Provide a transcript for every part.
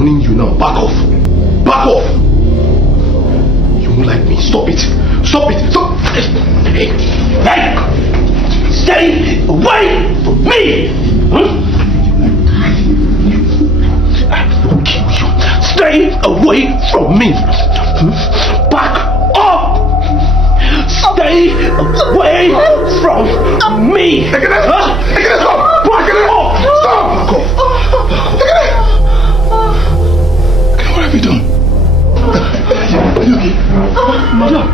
warning you now. Back off. Back off. You won't like me. Stop it. Stop it. Stop. Hey. Hey. Stay away from me. I will kill you. Stay away from me. Back off. Stay away from me. Stop. Back off. Stop. Back off. What have you done? Are you okay? Madam.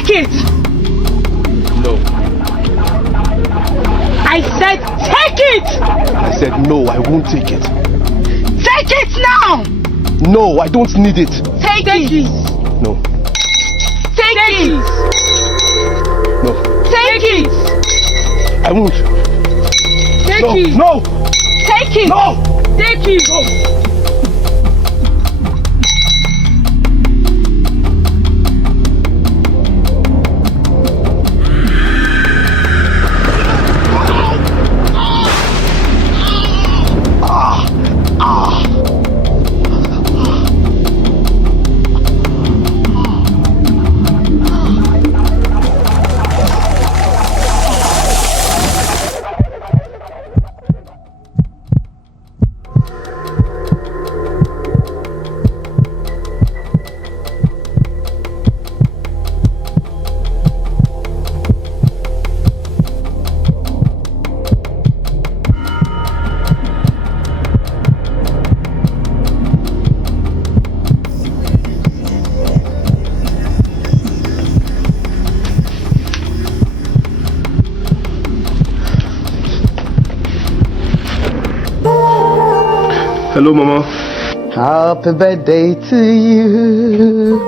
Take it! No. I said take it! I said no, I won't take it. Take it now! No, I don't need it. Take it! No. Take it! No. Take it! I won't. Take No, it! no! Take it! No! Take it! No! Hello, Mama. Happy birthday to you.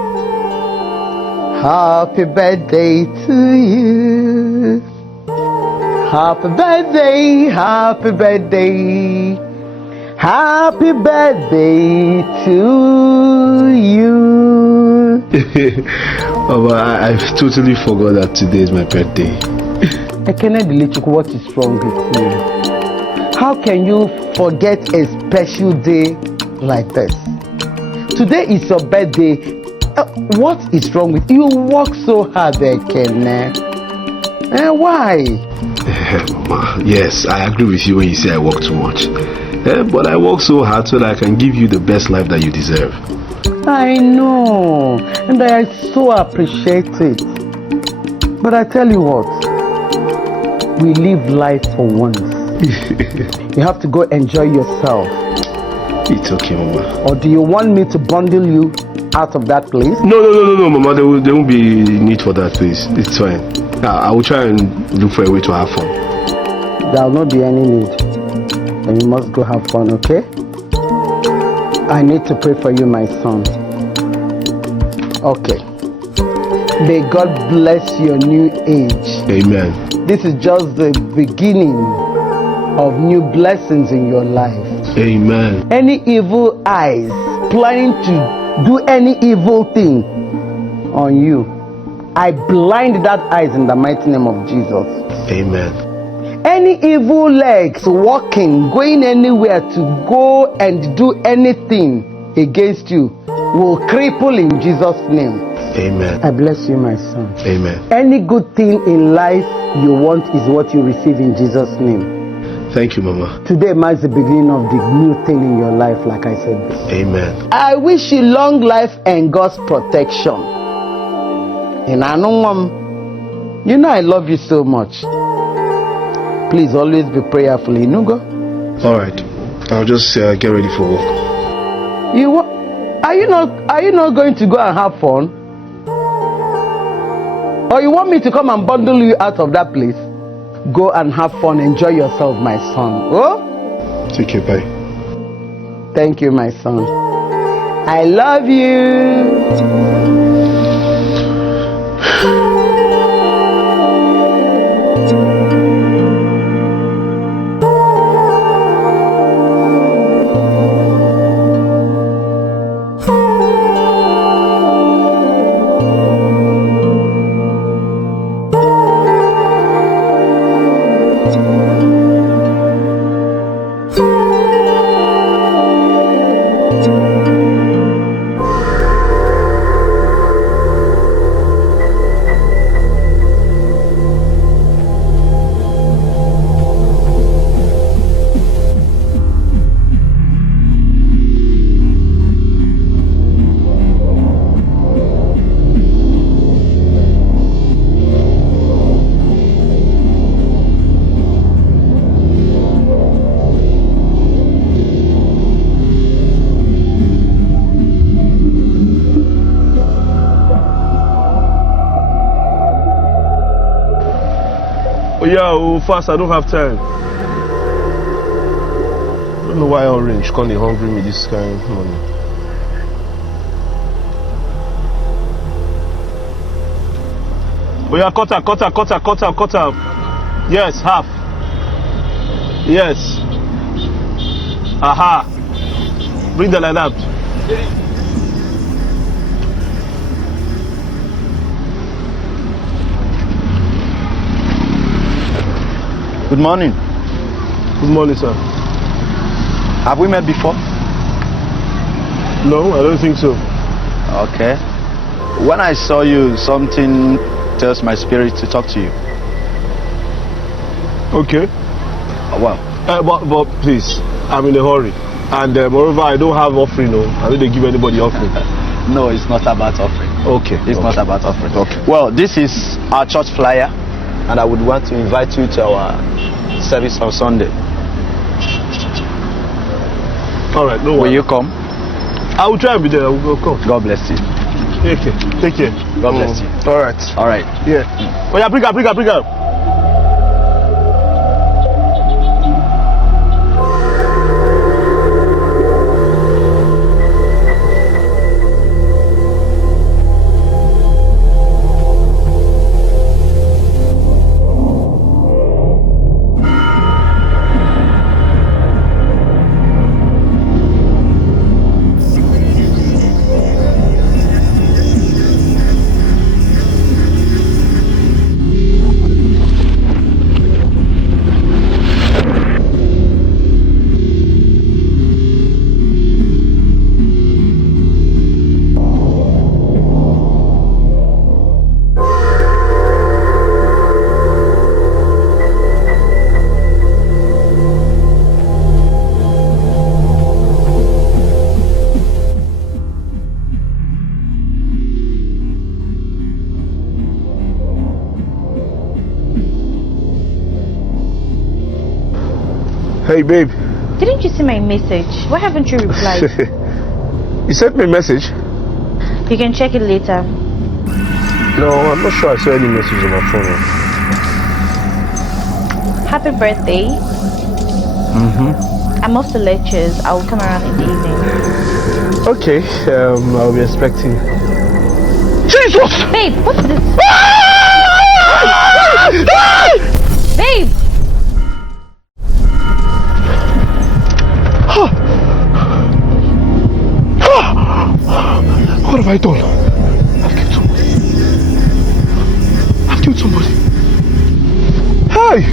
Happy birthday to you. Happy birthday, happy birthday. Happy birthday to you. Mama, I've totally forgot that today is my birthday. What is wrong with you? How can you forget a special day like this? Today is your birthday. What is wrong with you? You work so hard, Ekene. Why? Mama, yes, I agree with you when you say I work too much. But I work so hard so that I can give you the best life that you deserve. I know, and I so appreciate it. But I tell you what, we live life for once. You have to go enjoy yourself. It's okay, Mama. Or do you want me to bundle you out of that place? No, Mama. There won't be need for that, please. It's fine. I will try and look for a way to have fun. There will not be any need. Then you must go have fun, okay? I need to pray for you, my son. Okay. May God bless your new age. Amen. This is just the beginning of new blessings in your life. Amen. Any evil eyes planning to do any evil thing on you, I blind that eyes in the mighty name of Jesus. Amen. Any evil legs walking, going anywhere to go and do anything against you will cripple in Jesus' name. Amen. I bless you, my son. Amen. Any good thing in life you want is what you receive in Jesus' name. Thank you, Mama. Today marks the beginning of the new thing in your life, like I said. Amen. I wish you long life and God's protection. And I know, you know I love you so much. Please always be prayerful, Inugo. All right. I'll just get ready for work. Are you not going to go and have fun? Or you want me to come and bundle you out of that place? Go and have fun, enjoy yourself, my son. Oh? Take care, bye. Thank you, my son. I love you. Yeah, fast, I don't have time. I don't know why Orange can't they hungry me this kind of money. Oh yeah, cut up. Yes, half. Yes. Aha. Bring the line up. Good morning. Good morning, sir. Have we met before? No, I don't think so. Okay. When I saw you, something tells my spirit to talk to you. Okay. Well. But please, I'm in a hurry. And moreover, I don't have offering. No, I don't give anybody offering. No, it's not about offering. Okay. It's not about offering. Okay. Well, this is our church flyer, and I would want to invite you to our service on Sunday. All right, no worries. Will you come? I will try and be there. I will come. God bless you. Okay. Take care. God bless you. All right. All right. Yeah. Oh yeah, bring up. Hey, babe. Didn't you see my message? Why haven't you replied? You sent me a message? You can check it later. No, I'm not sure I saw any message on my phone. Happy birthday. I'm off to lectures. I will come around in the evening. Okay, I'll be expecting. Jesus! Babe, what's this? Babe! What have I done? I've killed somebody. Hey!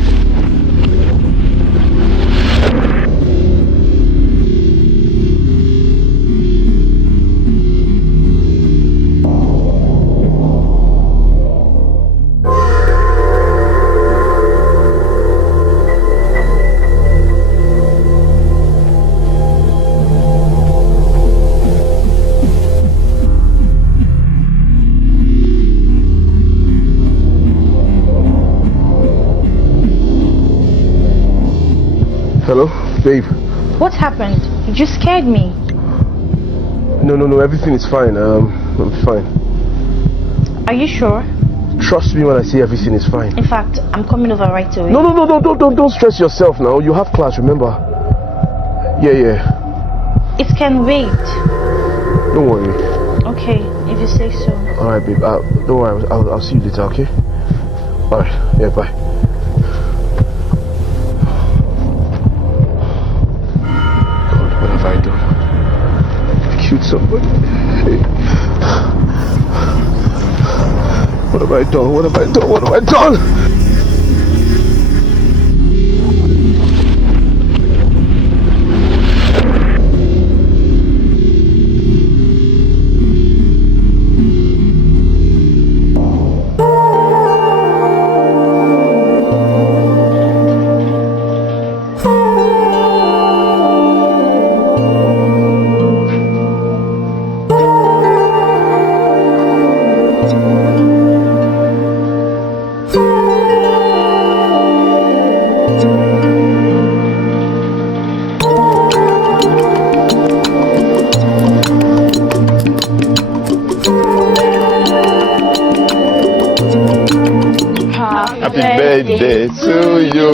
Hello, babe. What happened? You just scared me. No, everything is fine. I'm fine. Are you sure? Trust me when I say everything is fine. In fact, I'm coming over right away. No, don't stress yourself now. You have class, remember? Yeah. It can wait. Don't worry. Okay, if you say so. Alright, babe. Don't worry. I'll see you later, okay? Alright. Yeah, bye. What have I done? I killed somebody. What have I done? What have I done? What have I done? Happy birthday to you.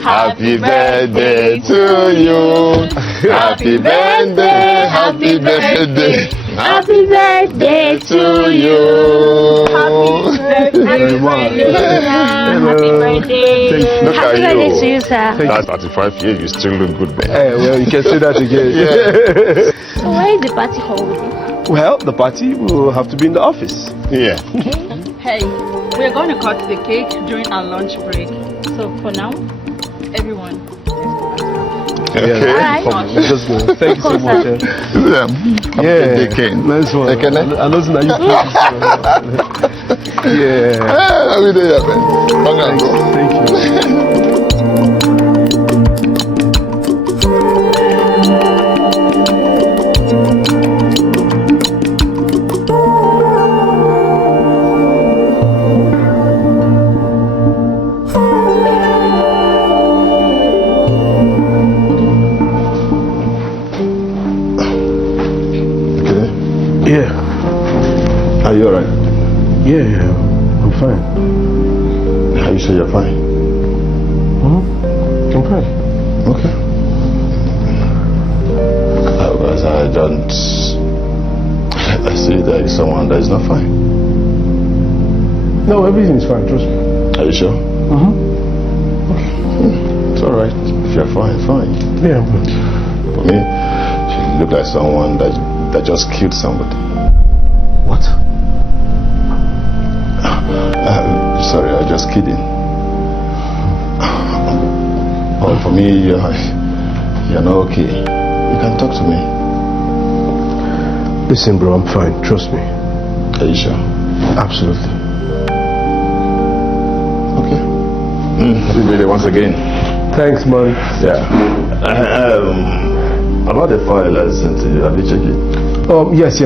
Happy birthday to you. Happy birthday, happy birthday. Happy birthday to you. Happy birthday Look at you. to you, sir. That's 35 years, you still look good, man. Hey, well, you can say that again. So where is the party holding? Well, the party will have to be in the office. Yeah. Hey, we're going to cut the cake during our lunch break. So for now, everyone. Okay. Alright. Just go. Thank you so much. Yeah. Nice one. Okay, I know it's not you. Yeah. Happy day, man. Thank you. Yeah. Are you alright? Yeah, I'm fine. Are you sure you're fine? I'm fine. Okay. Because I see there is someone that is not fine. No, everything is fine, trust me. Are you sure? It's alright. If you're fine, fine. Yeah, I'm good. For me, she looked like someone that just killed somebody. What? Sorry, I'm just kidding. Oh, for me, you're not okay. You can talk to me. Listen, bro, I'm fine. Trust me. Are you sure? Absolutely. Okay. Happy birthday once again. Thanks, man. Yeah. About the file I sent to you, have you checked it? Yes.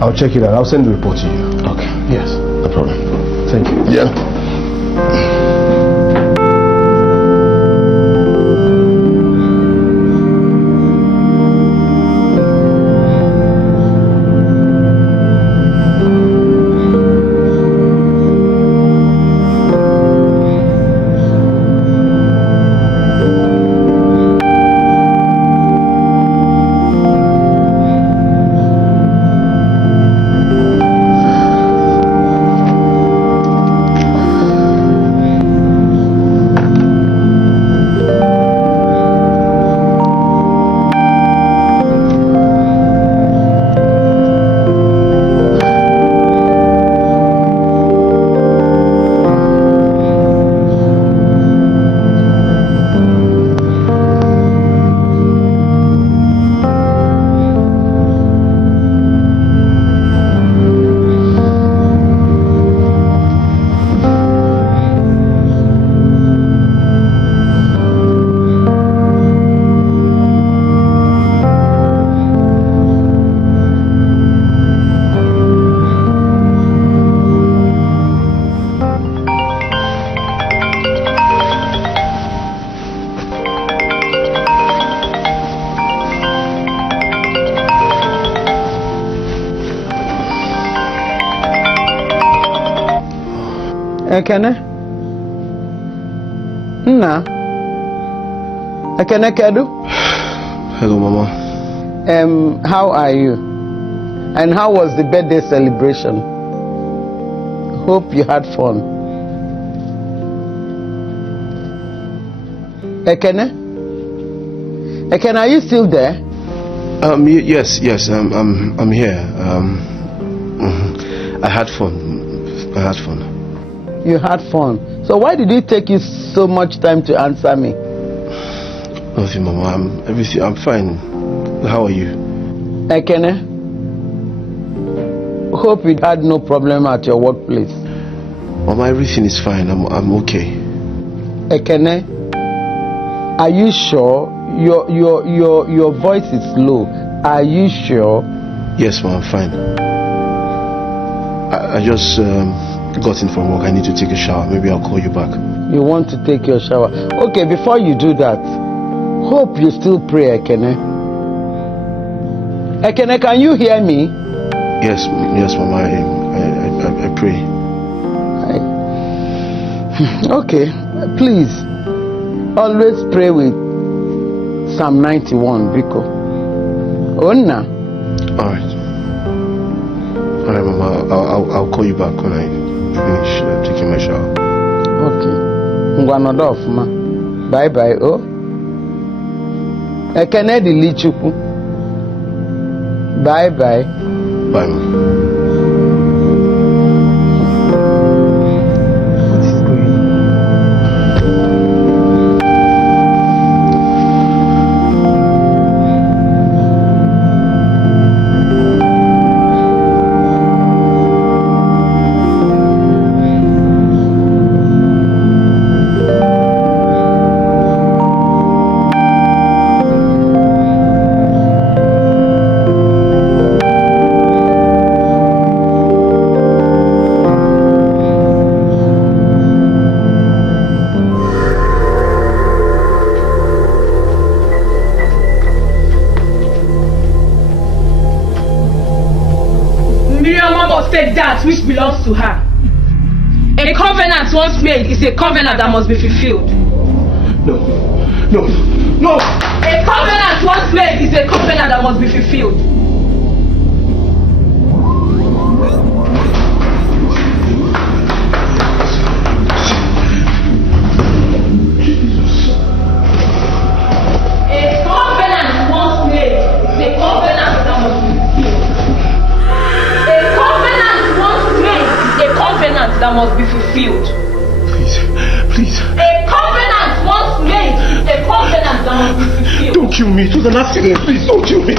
I'll check it out. I'll send the report to you. Okay. Yes. No problem. Thank you. Yeah. Ekene? Nna? Ekene Kedu? Hello, Mama. How are you? And how was the birthday celebration? Hope you had fun. Ekene? Ekene, are you still there? Yes, I'm here. I had fun. You had fun. So why did it take you so much time to answer me? Nothing, Mama. I'm fine. How are you? Ekene? Hope you had no problem at your workplace. Mama, everything is fine. I'm okay. Ekene, are you sure? Your voice is low. Are you sure? Yes, Mama, I'm fine. I just got in from work. I need to take a shower. Maybe I'll call you back. You want to take your shower? Okay, before you do that, hope you still pray, Ekene. Ekene, can you hear me? Yes, Mama. I pray. Okay, please always pray with Psalm 91, Biko. Onna. All right, Mama. I'll call you back when I finish taking my shower. Okay. Ngwanodo ofuma. Bye bye. Oh. Ekene di lichukwu. Bye bye. Bye, Mama. Which belongs to her. A covenant once made is a covenant that must be fulfilled. No. A covenant once made is a covenant that must be fulfilled. A covenant once made is a covenant that must be fulfilled. That must be fulfilled. Please. A covenant once made, a covenant that must be fulfilled. Don't kill me. It was an accident. Please don't kill me.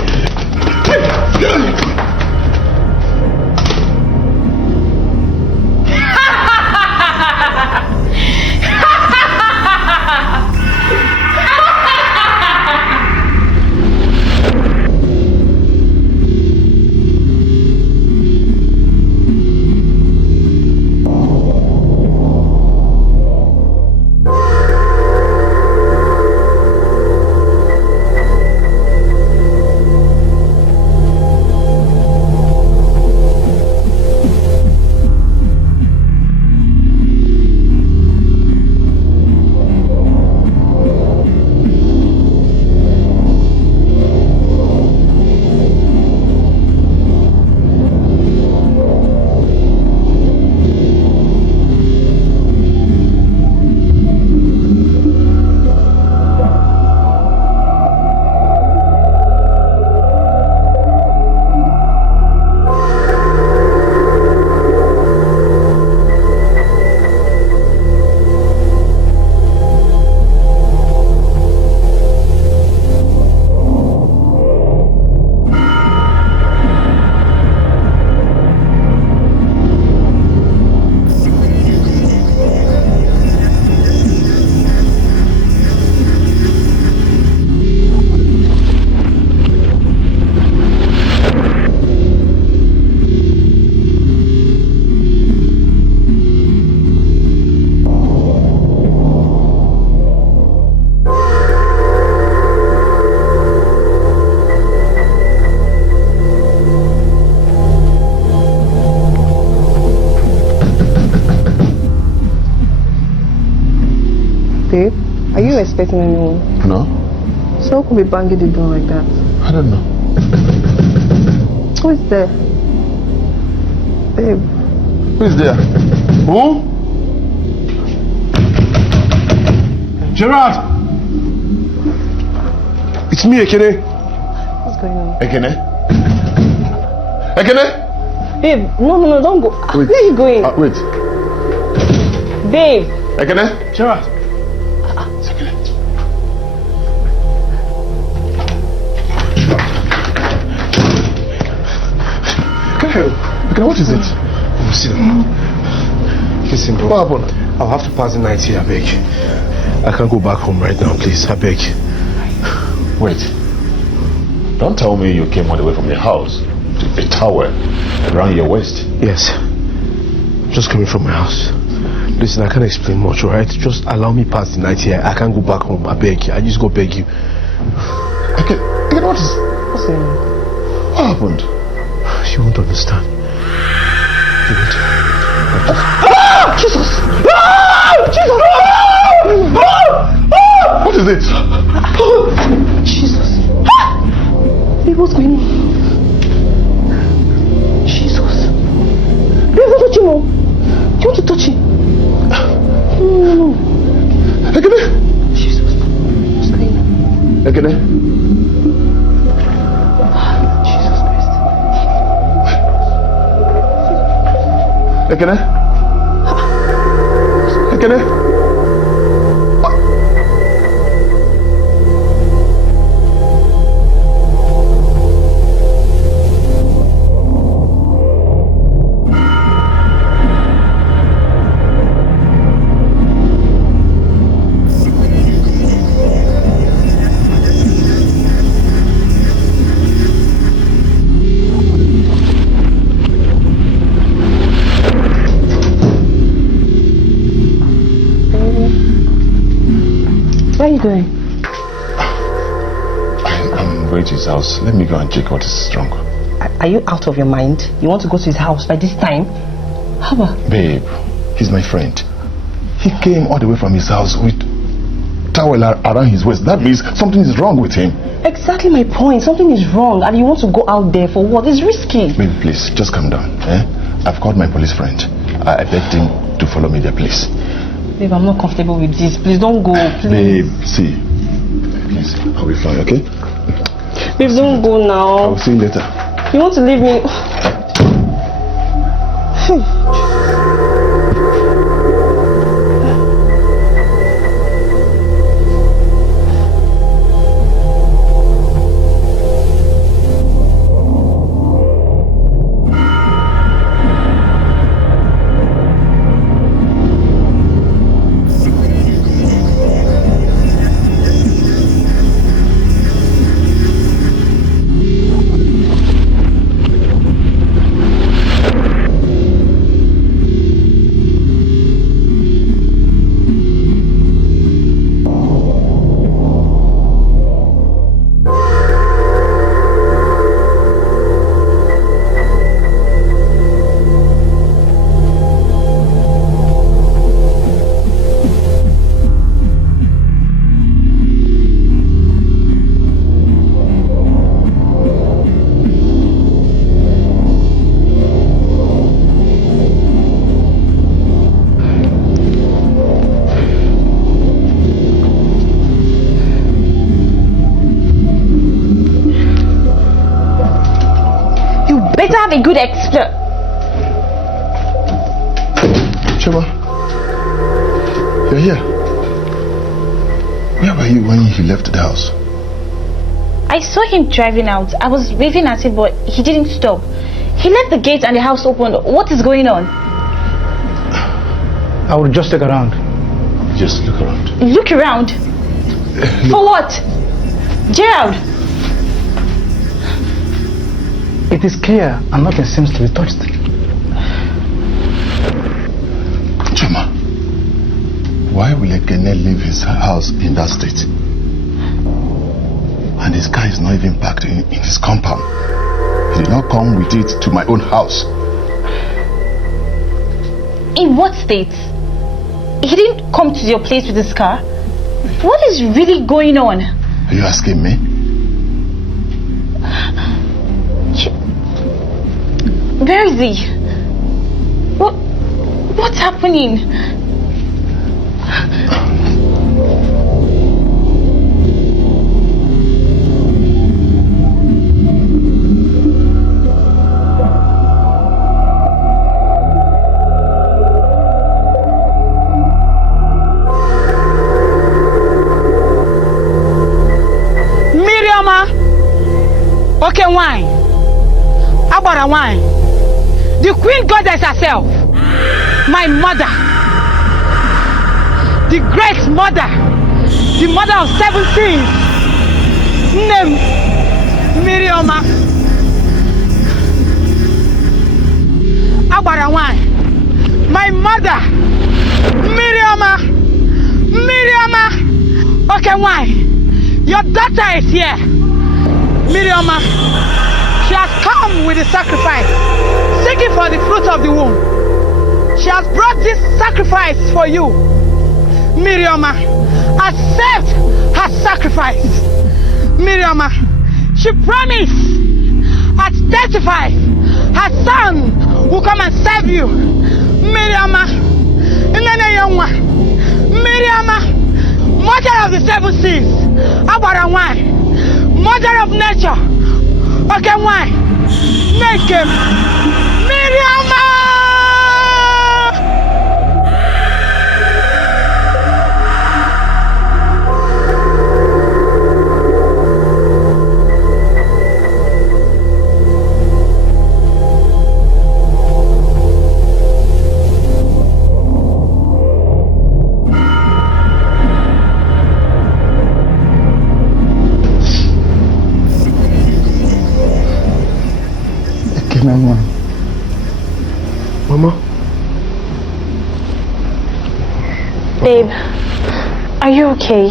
expecting anyone. No? So who could be banging the door like that? I don't know. Who is there? Babe. Who is there? Who? Gerard! It's me, Ekene. What's going on? Ekene? Ekene? Babe, no, don't go. Wait. Where are you going? Wait. Babe. Ekene? Gerard. It's Ekene. Ekene, what is it? Listen, bro. What happened? I'll have to pass the night here, I beg. I can't go back home right now, please, I beg. Wait. Don't tell me you came all the way from your house to a towel around your waist. Yes. Just coming from my house. Listen, I can't explain much, alright? Just allow me pass the night here. I can't go back home, I beg. I just go beg you. Okay, what's going on? What happened? You won't understand. You won't. Jesus! Jesus! What is it? Jesus! Babe, what's going on? Jesus! Babe, don't touch him, oh. You want to touch him? No. Ekene? Jesus! What's going on? Ekene? Jesus Christ. Ekene? Ekene? Where are you going? I'm going to his house. Let me go and check what is wrong. Are you out of your mind? You want to go to his house by this time? Haba. Babe, he's my friend. He came all the way from his house with towel around his waist. That means something is wrong with him. Exactly my point. Something is wrong and you want to go out there for what? It's risky. Babe, please, just calm down. I've called my police friend. I begged him to follow me there, please. Babe, I'm not comfortable with this. Please don't go. Please. Babe, see. Please, I'll be fine, okay? Babe, don't go now. I'll see you later. You want to leave me? Have a good expert. Chema, you're here. Where were you when he left the house? I saw him driving out. I was waving at him, but he didn't stop. He left the gate and the house open. What is going on? I will just look around. Just look around. Look around? Look. For what? Gerald! It is clear and nothing seems to be touched. Chema, why will Ekene leave his house in that state? And his car is not even parked in his compound. He did not come with it to my own house. In what state? He didn't come to your place with his car? What is really going on? Are you asking me? Where is he? What's happening? Okay, wine. About a wine. The queen goddess herself. My mother. The great mother. The mother of 7 sins. Name Miriama. About a wine. My mother. Miriama. Okay, wine. Your daughter is here. Miriama, she has come with a sacrifice, seeking for the fruit of the womb. She has brought this sacrifice for you. Miriama, accept her sacrifice. Miriama, she promised at 35, her son will come and serve you. Miriama, Miriama, mother of the 7 seas, about a wine. Mother of nature. Okay, why? Make him Miriama! Mama? Babe, are you okay?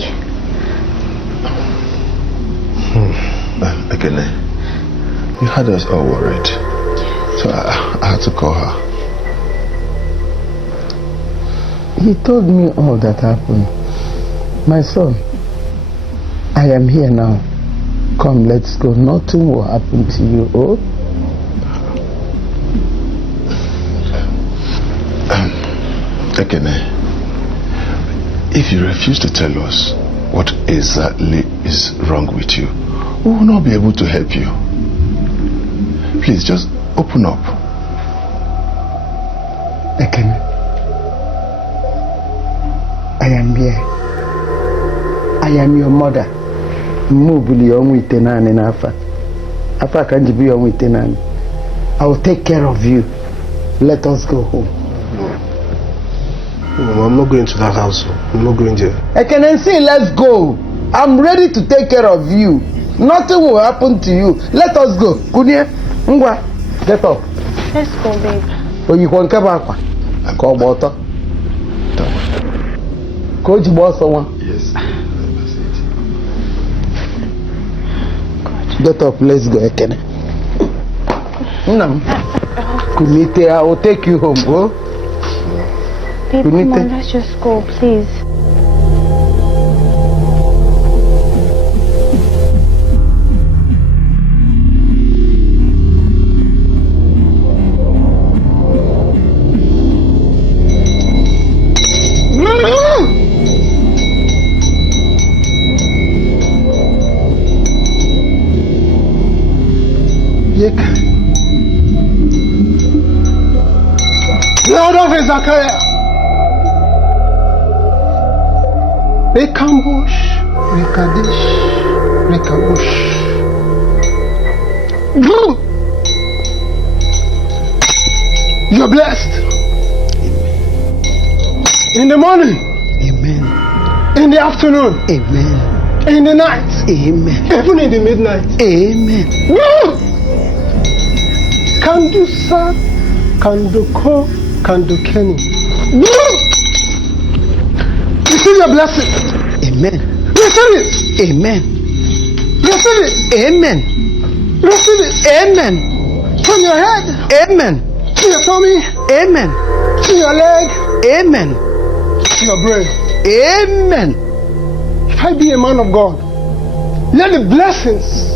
Again, you had us all worried. So I had to call her. He told me all that happened. My son, I am here now. Come, let's go. Nothing will happen to you, oh? Ekene, if you refuse to tell us what exactly is wrong with you, we will not be able to help you. Please, just open up. Ekene, I am here. I am your mother. I will take care of you. Let us go home. No, I'm not going to that house. I'm not going there. I can say, let's go. I'm ready to take care of you. Nothing will happen to you. Let us go. Kunye, Ngwa, get up. Let's go, babe. Oh, you want to come back? Call water. Coach boss someone. Yes. Get up, let's go, Ekene. No. Kunite, I will take you home, oh? Babe, come on, let's just go, please. Lord of Ezekiel. Rekambush, Rekadish, Rekabush. You're blessed. In the morning. Amen. In the afternoon. Amen. In the night. Amen. Even in the midnight. Amen. Kandusa, Kanduko, Kandukeni. Receive your blessing. Amen. Receive it. Amen. Receive it. Amen. Receive it. Amen. From your head. Amen. To your tummy. Amen. To your leg. Amen. To your brain. Amen. if I be a man of God, let the blessings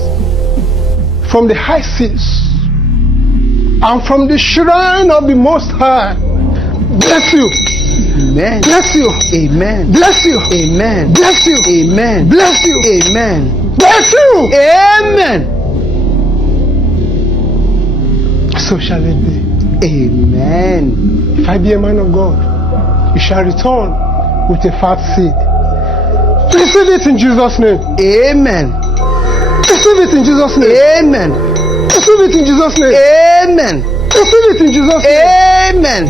from the high seas and from the shrine of the Most High bless you. Amen. Bless you. Amen. Bless you. Amen. Bless you. Amen. Bless you. Amen. Bless you. Amen. So shall it be. Amen. If I be a man of God, you shall return with a fat seed. Receive it in Jesus' name. Amen. Receive it in Jesus' name. Amen. Receive it in Jesus' name. Amen. Receive it in Jesus' name. Amen.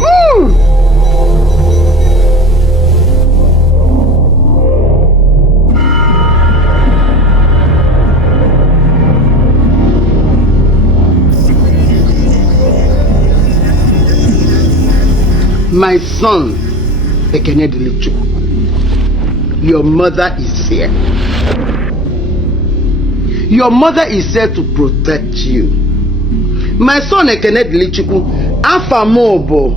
My son, your mother is here. Your mother is here to protect you. My son, Afamobo,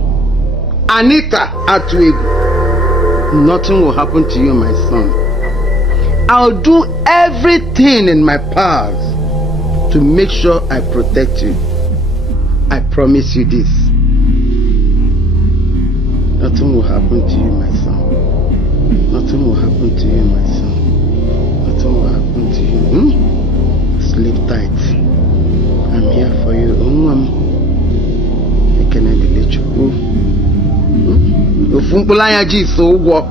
Anita Atwegu. Nothing will happen to you, my son. I'll do everything in my powers to make sure I protect you. I promise you this. Nothing will happen to you, my son. Nothing will happen to you, my son. Nothing will happen to you. Sleep tight. I'm here for you. I can let you go. Ufumpulanya ji so wo.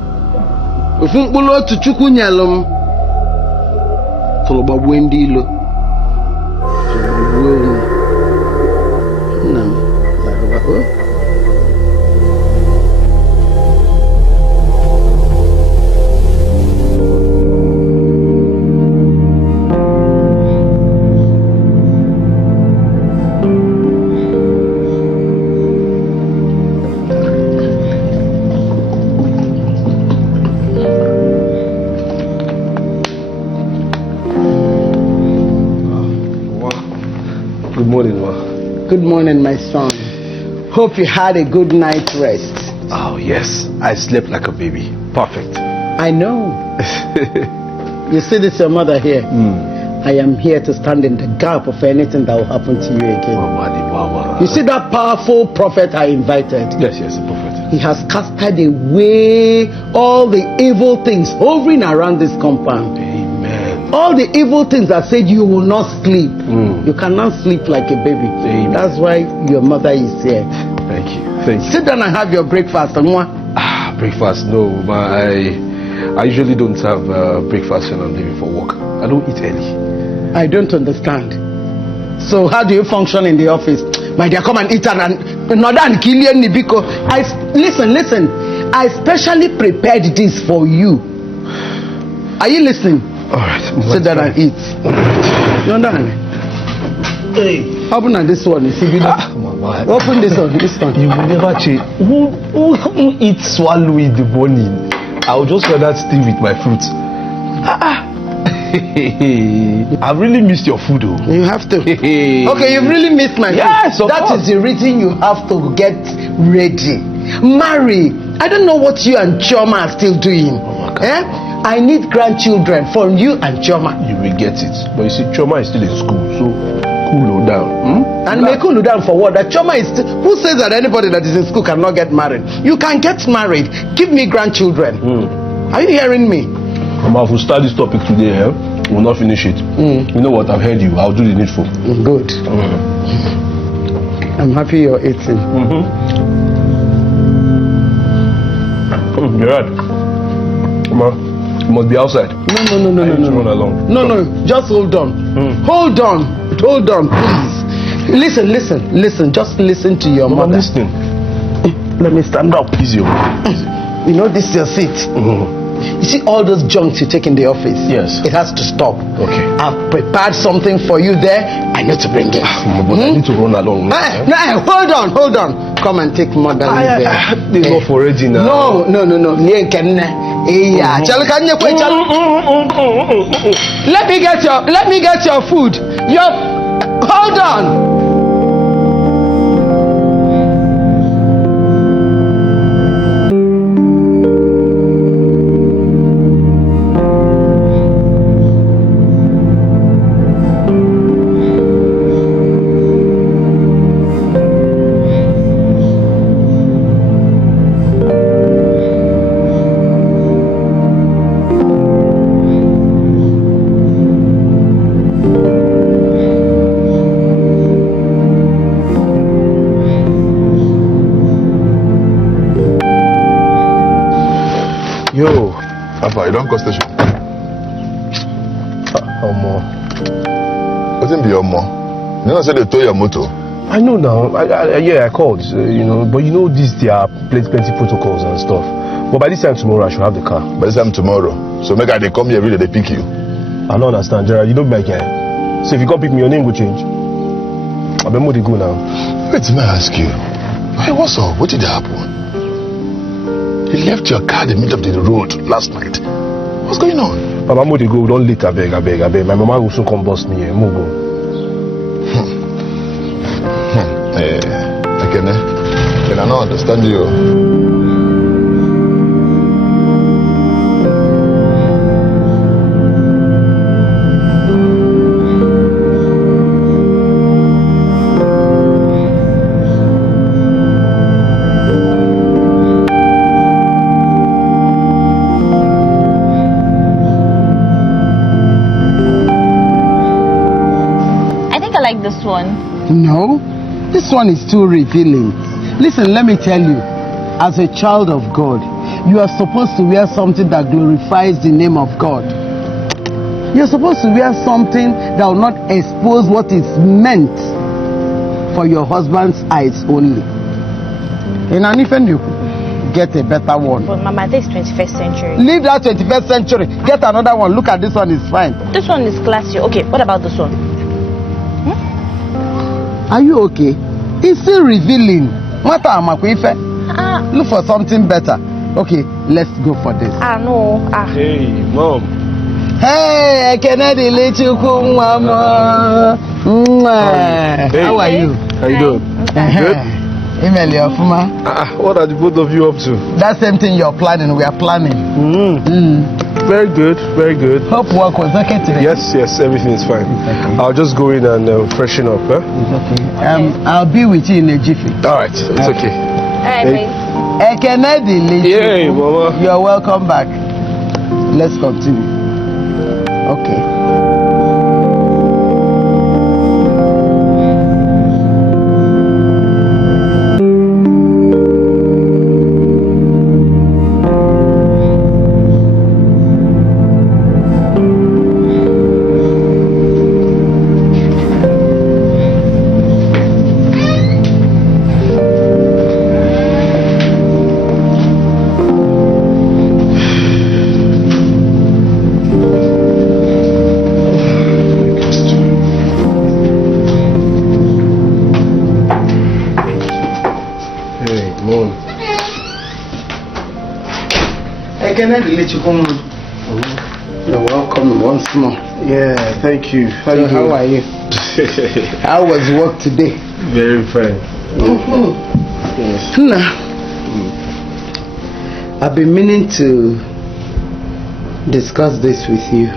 Ufumpulu otu chukwu nyalum. Tolobagbu ndi ilo. Tolobagbu Nam. Good morning, my son. Hope you had a good night's rest. Oh, yes. I slept like a baby. Perfect. I know. You see this your mother here? I am here to stand in the gap of anything that will happen to you again. You see that powerful prophet I invited? Yes, the prophet. He has casted away all the evil things hovering around this compound. Amen. All the evil things that said you will not sleep. You cannot sleep like a baby. Amen. That's why your mother is here. Thank you. Sit down and have your breakfast. Breakfast? No, I usually don't have breakfast when I'm leaving for work. I don't eat early. I don't understand. So how do you function in the office? My dear, come and eat and listen. I specially prepared this for you. Are you listening? All right. Sit down and eat. You understand? Hey, open this one. You see, open this one. This one. You will never change. Who eats swallow in the morning? I'll just rather stay with my fruits. I've really missed your food, though. You have to. Okay, you've really missed my food. Yes, of That course. is the reason you have to get ready. Marry. I don't know what you and Chioma are still doing. I need grandchildren from you and Chioma. You will get it. But you see, Chioma is still in school, so cool down. And may cool down for what? That Chioma is still, who says that anybody that is in school cannot get married? You can get married. Give me grandchildren. Are you hearing me? Mama, if we start this topic today, we'll not finish it. You know what? I've heard you. I'll do the needful. Good. I'm happy you're eating. You're right. Mama, you must be outside. No. Run along. No. Just hold on. Hold on, please. Listen. Just listen to your mother. I'm listening. Let me stand up. Easy. You know this is your seat. You see all those junks you take in the office? Yes. It has to stop. Okay. I've prepared something for you there. I need to bring it. But I need to run along. No, hold on. Come and take mother there. There's not for ready now. No. Let me get your food. Hold on. far? You don't call station. Omo. What be Omo? You know, say they tow your motor. I know now. I called. But this there are plenty protocols and stuff. But by this time tomorrow, I should have the car. By this time tomorrow. So make they come here every day, they pick you. I don't understand, Gerald. You don't be my guy. So if you come pick me, your name will change. I bet more they go now. Wait, may I ask you? Hey, what's up? What did happen? You left your car in the middle of the road last night. What's going on? Papa, more they go. Don't late. I beg. My mama will soon come bust me here. More go. I cannot understand you. I think I like this one. No, this one is too revealing. Listen, let me tell you, as a child of God, you are supposed to wear something that glorifies the name of God. You're supposed to wear something that will not expose what is meant for your husband's eyes only. And even you get a better one. But Mama, this is 21st century. Leave that 21st century. Get another one. Look at this one, it's fine. This one is classy. Okay, what about this one? Are you okay? It's still revealing. Look for something better. Okay, let's go for this. No. Hey, Mom. Hey, I cannot let you come, Mama. Hey. How are you? How you doing? Good? What are the both of you up to? That same thing you're planning, we are planning. Very good, very good. Hope work was okay today. Yes, everything is fine. Okay. I'll just go in and freshen up. Huh? It's okay. I'll be with you in a jiffy. All right, it's okay. Alright, babe. Yay, Mama. You're welcome back. Let's continue. Okay. You're welcome once more. Yeah, thank you. How are you? How was work today? Very fine. Yes. Now, I've been meaning to discuss this with you.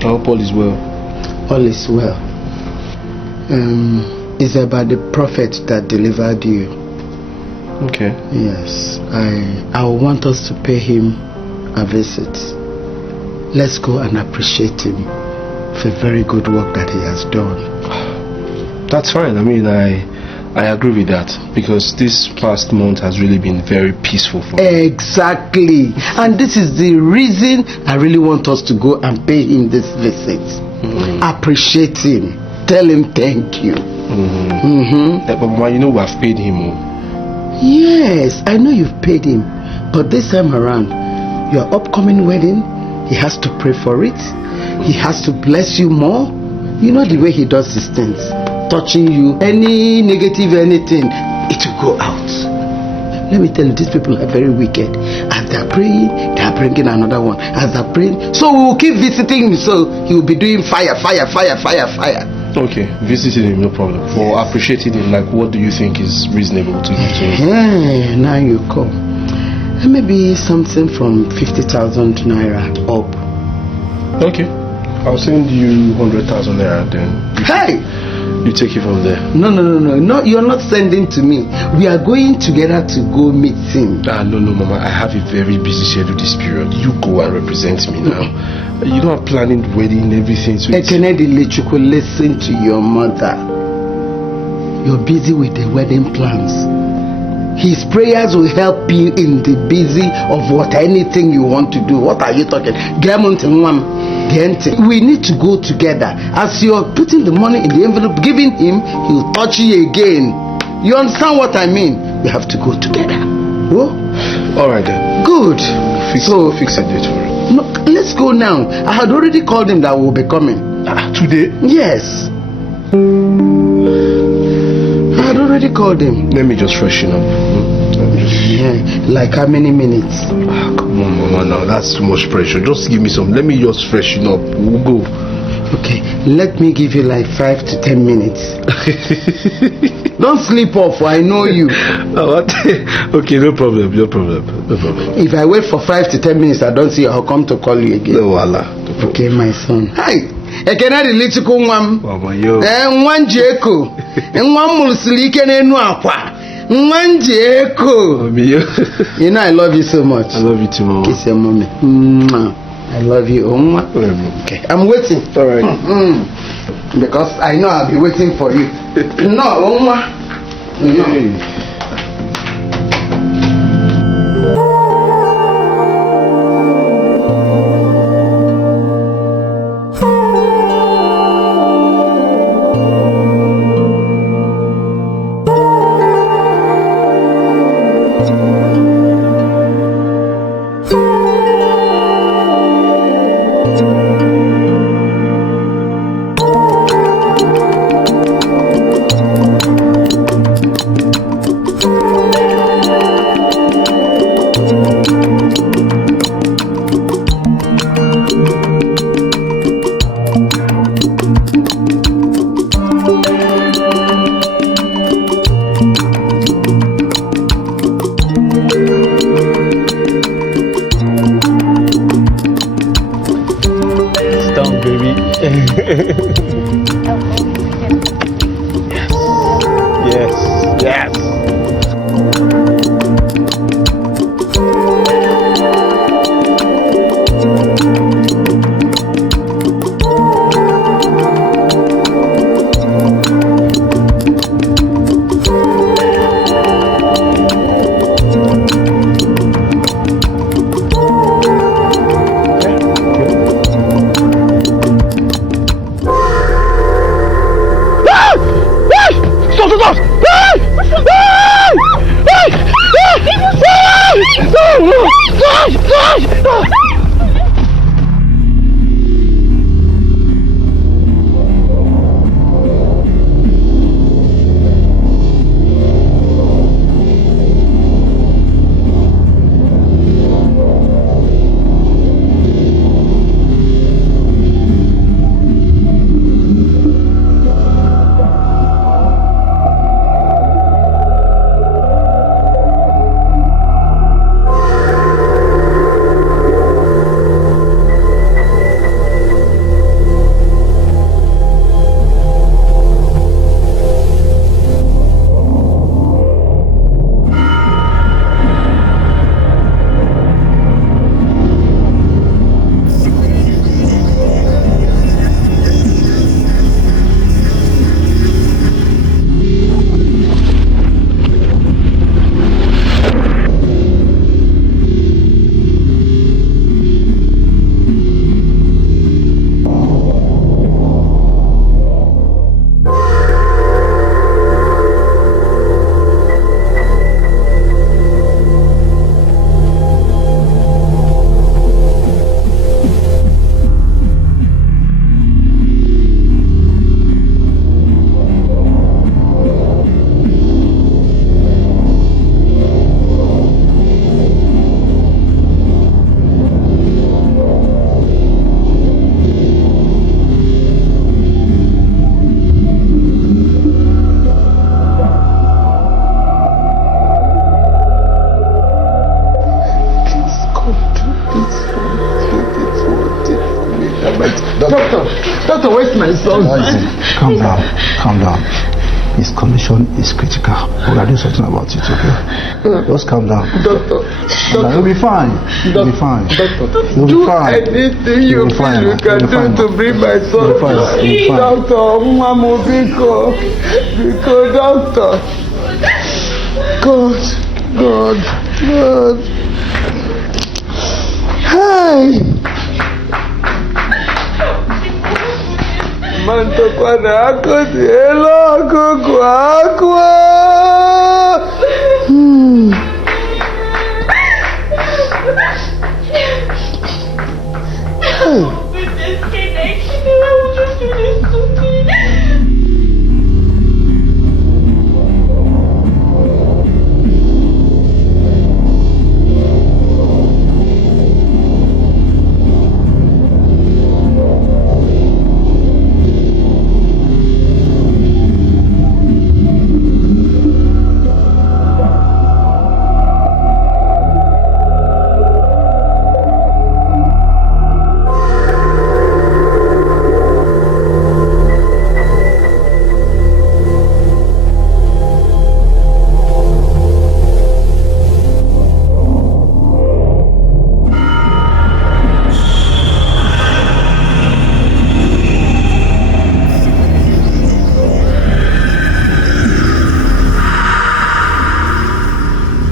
I hope all is well. All is well. It's about the prophet that delivered you. Okay. Yes, I want us to pay him a visit. Let's go and appreciate him for very good work that he has done. That's fine. I mean, I agree with that, because this past month has really been very peaceful for me. Exactly. And this is the reason I really want us to go and pay him this visit. Appreciate him. Tell him thank you. But Mama, you know we have paid him. Yes, I know you've paid him, but this time around, your upcoming wedding, he has to pray for it. He has to bless you more. You know the way he does these things, touching you, any negative anything, it will go out. Let me tell you, these people are very wicked. As they are praying, they are bringing another one. As they are praying, so we will keep visiting him, so he will be doing fire. Okay, visiting him, no problem. For appreciating him, like, what do you think is reasonable to give to him? Now you come. Maybe something from 50,000 naira up. Okay, I'll send you 100,000 naira then. You take it from there. No, you're not sending to me. We are going together to go meet him. No, Mama, I have a very busy schedule this period. You go and represent me now. You know I'm planning the wedding and everything. So listen to your mother. You're busy with the wedding plans. His prayers will help you in the busy of what anything you want to do. What are you talking? We need to go together. As you're putting the money in the envelope, giving him, he'll touch you again. You understand what I mean? We have to go together. Oh? All right then. Good. Fix a date for it. No, let's go now. I had already called him that we'll be coming. Today? Yes. I had already called him. Let me just freshen up. Yeah, like how many minutes? Come on, Mama, now that's too much pressure. Just give me some. Let me just freshen up. We'll go. Okay, let me give you like 5 to 10 minutes. Don't sleep off, I know you. Okay, no problem. If I wait for 5 to 10 minutes, I don't see you, I'll come to call you again. No, Allah. Okay, my son. Hi. Ekene little nwam. Mama, yo. Nwanjeko. Nwam mulsilike n'enu akwa. Nwanjeko. You know I love you so much. I love you too, Mama. Kiss your mommy. I love you, Oma. Okay, I'm waiting. All right. Because I know I'll be waiting for you. No, Oma. No. Yes. Doctor, where's my son? Calm down. His condition is critical. We're going to do something about it, okay? Just calm down. Doctor. You'll be fine. You'll be fine. Doctor, you'll be fine. Anything you feel you can do to bring my son. You'll be fine. Doctor, Mama, because doctor. God. God. Hey! Manto kwana akoti elo kuku akwa.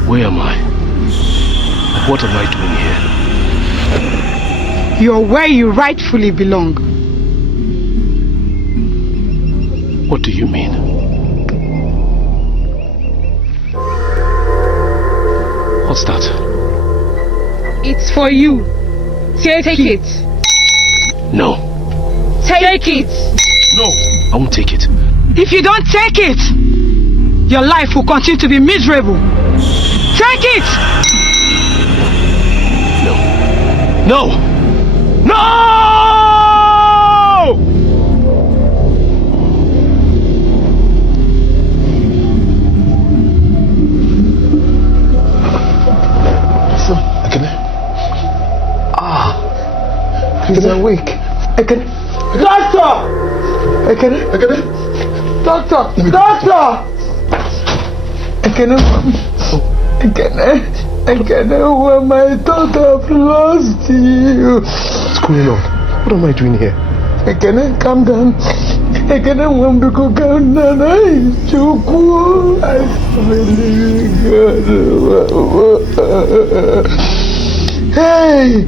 Where am I? What am I doing here? You're where you rightfully belong. What do you mean? What's that? It's for you. Take it. No. Take it. No. I won't take it. If you don't take it, your life will continue to be miserable. Take it! No. No! No! He's awake. Doctor! Doctor! I cannot, my daughter have lost you. What's going on? What am I doing here? I cannot calm down. I cannot want to go calm down. I believe God. Hey,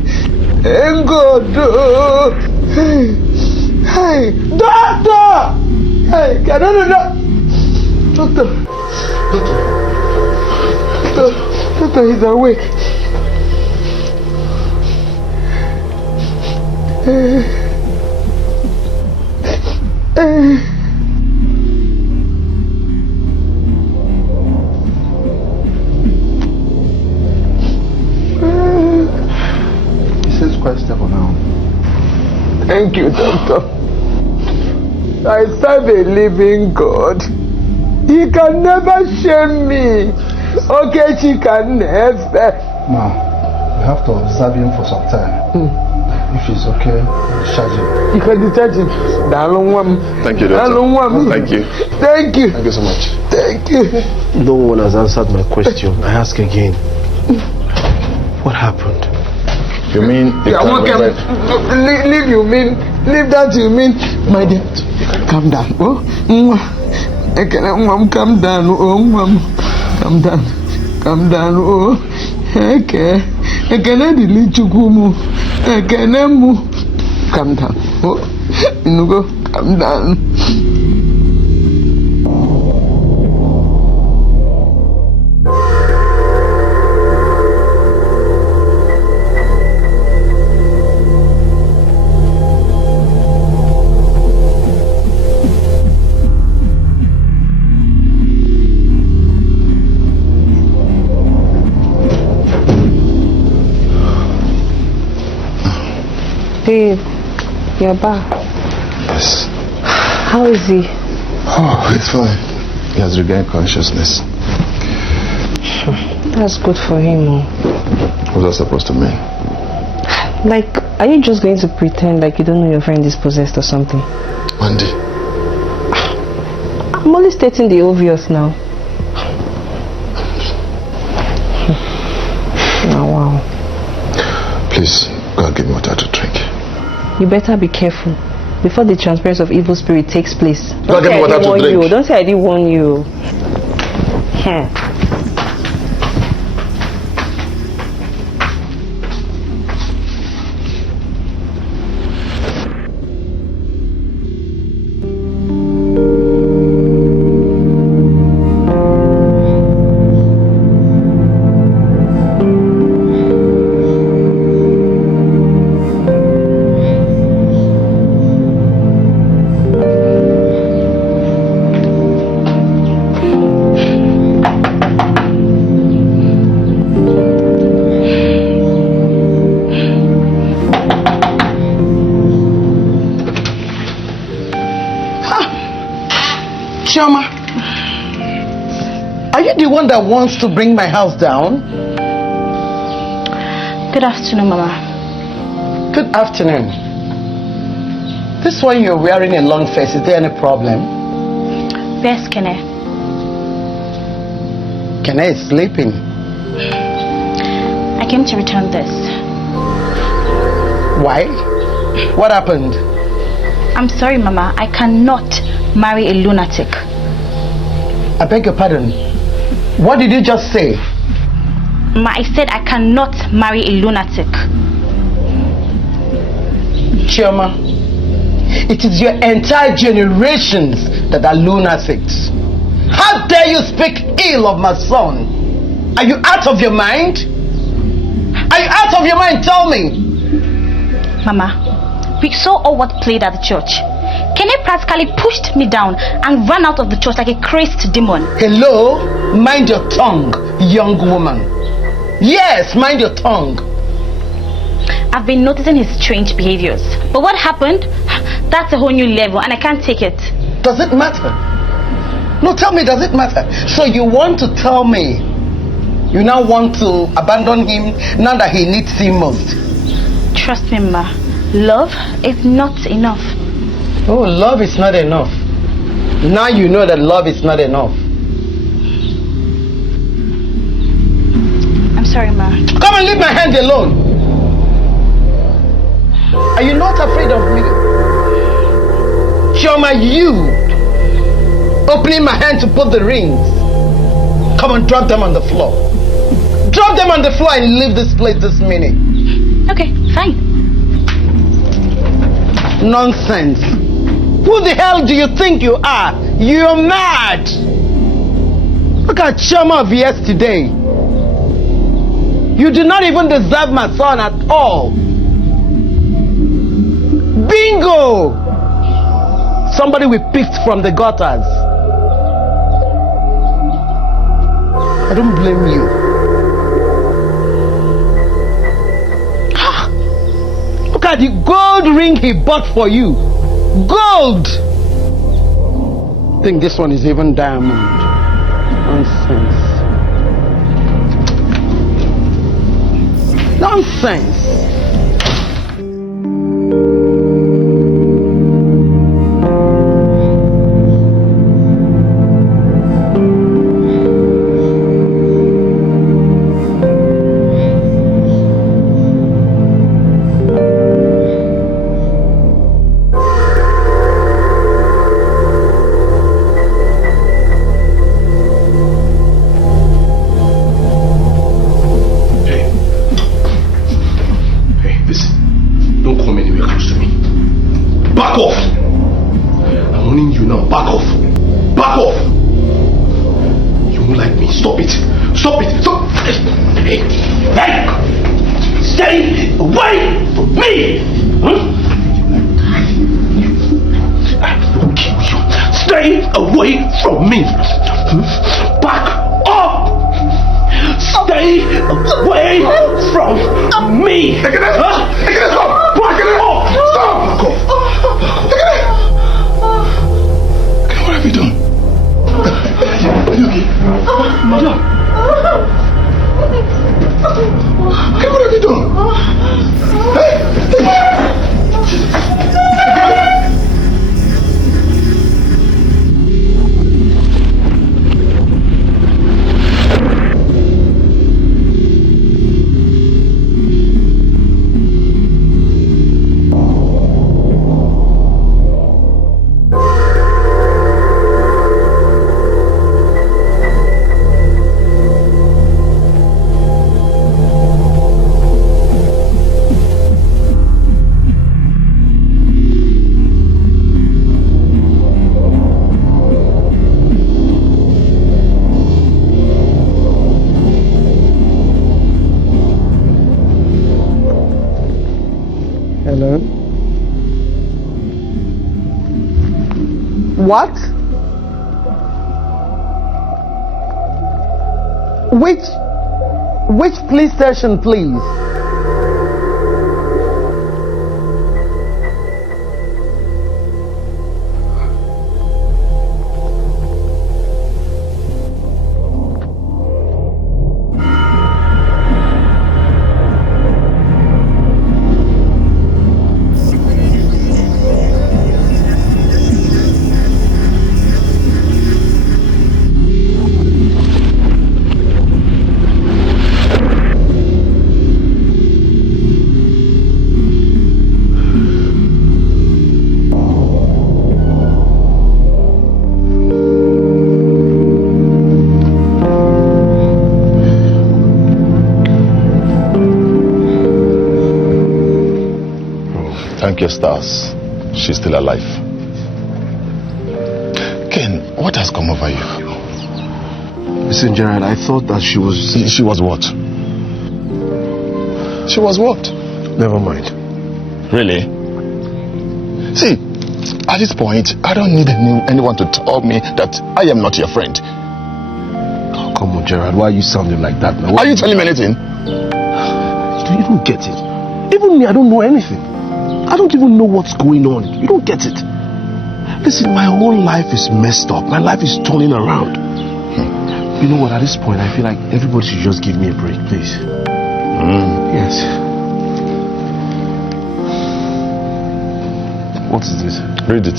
thank God. Hey, doctor! Hey, Doctor, he's awake. He seems quite stable now. Thank you, doctor. I serve a living God. He can never shame me. Okay, she can never. Now, we have to observe him for some time. If he's okay, we'll discharge him. You can discharge him. Thank you, doctor. Thank you. Thank you. Thank you so much. Thank you. No one has answered my question. I ask again. What happened? You mean you can't go back? Leave you mean? Leave that you mean? My dear, calm down. Oh, I cannot, calm down. Oh, calm down. Calm down. Oh, okay. I cannot delete you. I cannot move. Calm down. Oh, you go. Calm down. Babe, you're back. Yes. How is he? Oh, he's fine. He has regained consciousness. That's good for him. What's that supposed to mean? Like, are you just going to pretend like you don't know your friend is possessed or something? Mandy. I'm only stating the obvious now. Oh, wow. Please, go and give me water to drink. You better be careful before the transference of evil spirit takes place. Go and give me water to drink. Don't say I didn't warn you. Chioma, are you the one that wants to bring my house down? Good afternoon, Mama. Good afternoon. This one you're wearing a long face, is there any problem? Where's Kene? Kene is sleeping. I came to return this. Why? What happened? I'm sorry, Mama. I cannot marry a lunatic. I beg your pardon. What did you just say? Ma, I said I cannot marry a lunatic. Chioma, it is your entire generations that are lunatics. How dare you speak ill of my son? Are you out of your mind? Are you out of your mind? Tell me. Mama, we saw all what played at the church. Kene practically pushed me down and ran out of the church like a crazed demon. Hello? Mind your tongue, young woman. Yes, mind your tongue. I've been noticing his strange behaviors. But what happened? That's a whole new level and I can't take it. Does it matter? No, tell me, does it matter? So you want to tell me you now want to abandon him now that he needs you most? Trust me, Ma. Love is not enough. Oh, love is not enough. Now you know that love is not enough. I'm sorry, Ma. Come and leave my hand alone. Are you not afraid of me? Chioma, you opening my hand to put the rings. Come and drop them on the floor. Drop them on the floor and leave this place this minute. Okay, fine. Nonsense. Who the hell do you think you are? You're mad. Look at Chioma of yesterday. You do not even deserve my son at all. Bingo! Somebody we picked from the gutters. I don't blame you. Look at the gold ring he bought for you. Gold! I think this one is even diamond. Nonsense. Nonsense. What? Which police station, please? thank your stars, she's still alive. Ken, what has come over you? Listen, Gerard, I thought that she was... She was what? She was what? Never mind. Really? See, at this point, I don't need anyone to tell me that I am not your friend. Oh, come on, Gerard, why are you sounding like that now? Are you telling me anything? You don't get it. Even me, I don't know anything. I don't even know what's going on. You don't get it. Listen, my whole life is messed up. My life is turning around. You know what, at this point, I feel like everybody should just give me a break, please. Yes. What is this? Read it.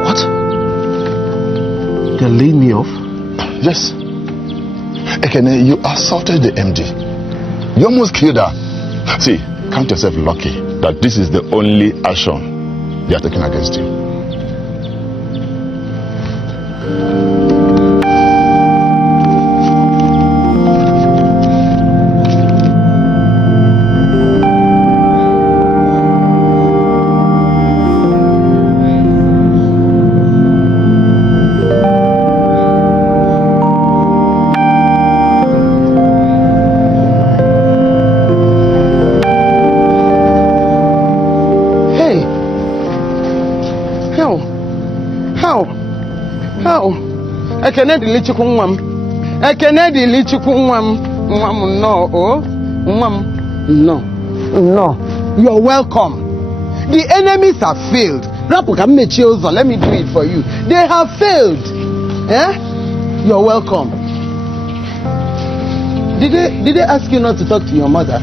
What? They're laying me off? Yes. Ekene, you assaulted the MD. You almost killed her. See, count yourself lucky that this is the only action they are taking against you. Ekene di lichukwu nwam. Ekene di lichukwu nwam. Nwam no, oh. Nwam no. No. You're welcome. The enemies have failed. Rapuka mechie ụzọ, let me do it for you. They have failed. Eh? You're welcome. Did they ask you not to talk to your mother?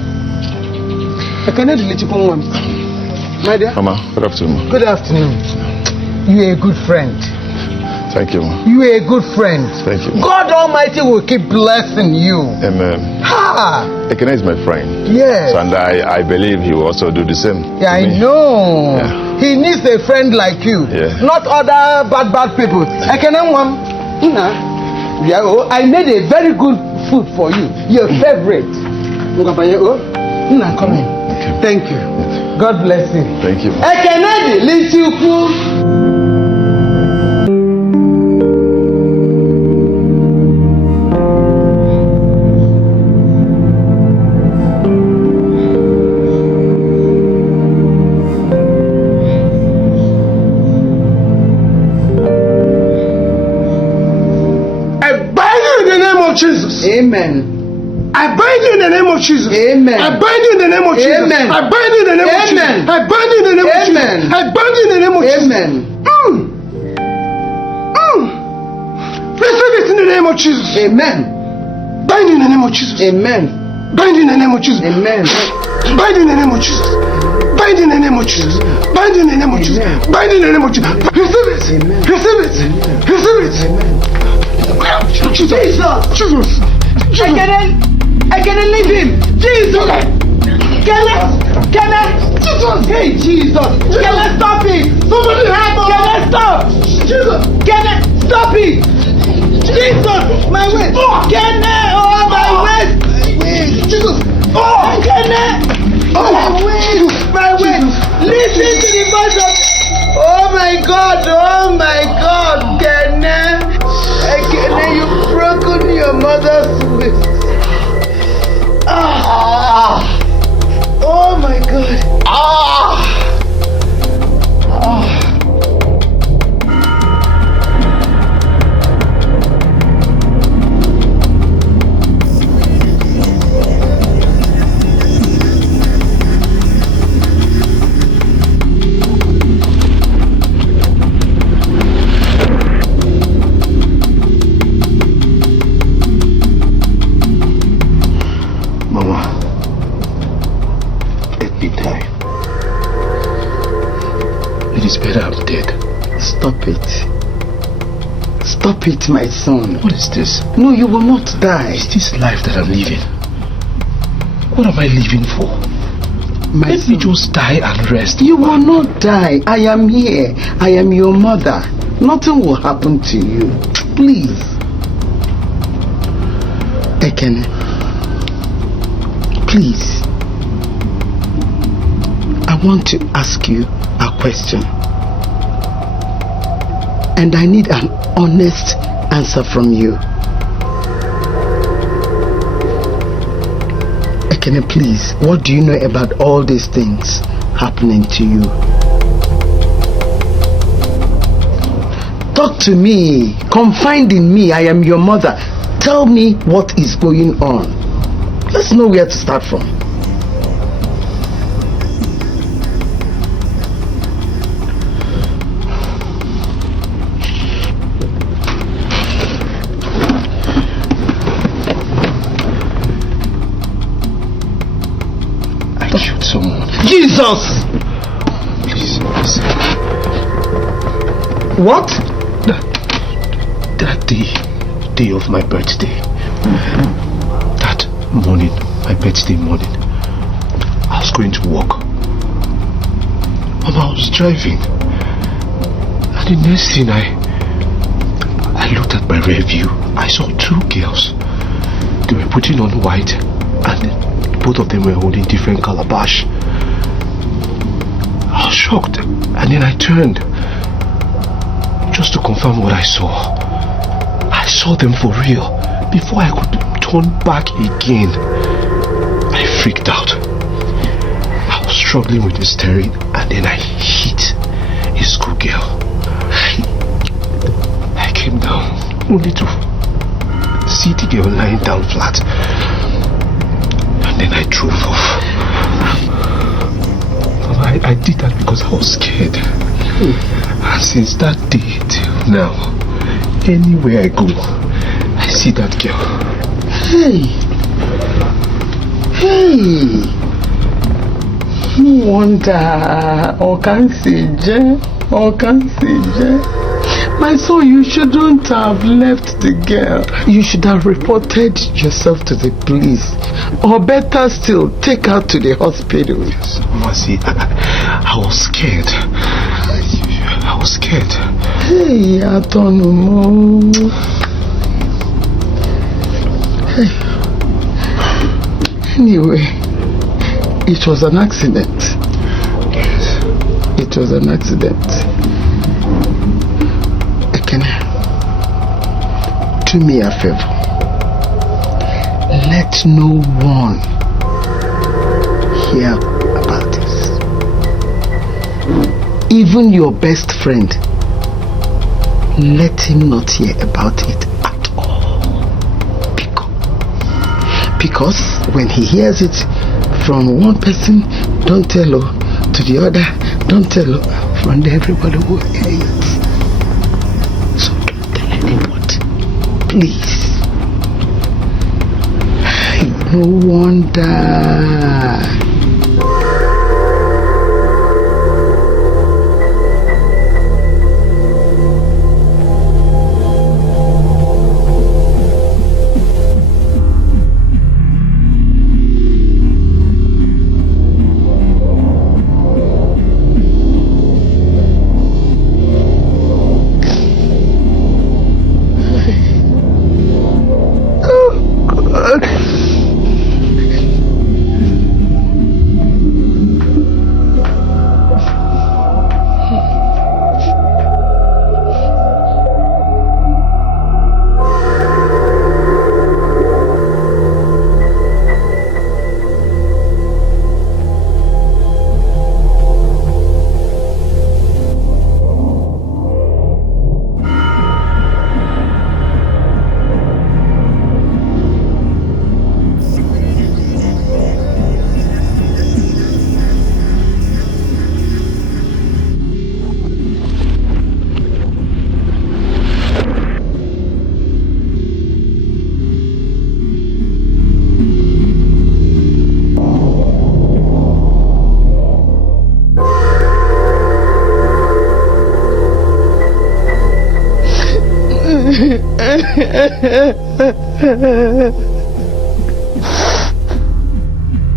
Ekene di lichukwu nwam. My dear. Mama, good afternoon. Good afternoon. You're a good friend. Thank you, Ma. You are a good friend. Thank you, Ma. God Almighty will keep blessing you. Amen. Ha! Ekene is my friend. Yes. And I believe he will also do the same. Yeah, I know. Yeah. He needs a friend like you. Yeah. Not other bad people. Ekene nwam. Yeah, oh, I made a very good food for you. Your favorite. Come in. Okay. Thank you. God bless you. Thank you. Ekene di lichukwu. Jesus. Amen. I bind you in the name of Jesus. Amen. I bind you in the name of Jesus. Amen. I bind you in the name of Jesus. Amen. I bind you in the name of Jesus. Amen. I bind you in the name of Jesus. Amen. Receive it in the name of Jesus. Amen. Bind you in the name of Jesus. Amen. Bind you in the name of Jesus. Amen. Bind you in the name of Jesus. Bind you in the name of Jesus. Bind you in the name of Jesus. Bind you in the name of Jesus. Receive it. Amen. Receive it. Receive it. Amen. Jesus. Jesus. I can leave him. Jesus. Can I? Jesus. Hey, Jesus. Can I stop it? Somebody help us. Can I stop? Jesus. Can I stop it? Jesus. My way. Can I? Oh, my way. Jesus. Can I? My way. My way. Listen to the voice of. Oh my God. Oh my God. Can I? You've broken your mother's waist. Oh my God. It's better I'm dead. Stop it. Stop it, my son. What is this? No, you will not die. It's this life that I'm living. What am I living for? Let me just die and rest. You will not die. I am here. I am your mother. Nothing will happen to you. Please. Ekene. Please. I want to ask you a question. And I need an honest answer from you. Ekene, please, what do you know about all these things happening to you? Talk to me. Confide in me. I am your mother. Tell me what is going on. Let's know where to start from. I shoot someone. Jesus! Please, listen. What? That day of my birthday. That morning, my birthday morning, I was going to work. Mama, I was driving. And the next thing I looked at my rear view. I saw two girls. They were putting on white and both of them were holding different calabash. I was shocked, and then I turned just to confirm what I saw. I saw them for real. Before I could turn back again, I freaked out. I was struggling with the steering, and then I hit a schoolgirl. I came down only to see the girl lying down flat, and then I drove off. I did that because I was scared. And since that day till now, anywhere I go, I see that girl. Hey! No wonder. My son, you shouldn't have left the girl. You should have reported yourself to the police. Or better still, take her to the hospital. Yes, Mercy, I was scared. I was scared. Hey, I don't know. Hey. Anyway, it was an accident. Yes. It was an accident. Do me a favor. Let no one hear about this. Even your best friend, let him not hear about it at all. Because when he hears it from one person, don't tell her, to the other, don't tell her, from there everybody will hear it. So don't tell anybody, please. No wonder.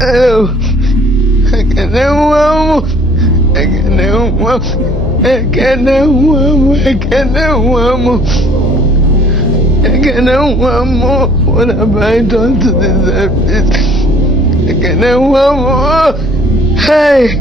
Oh, What have I done to deserve this? Hey!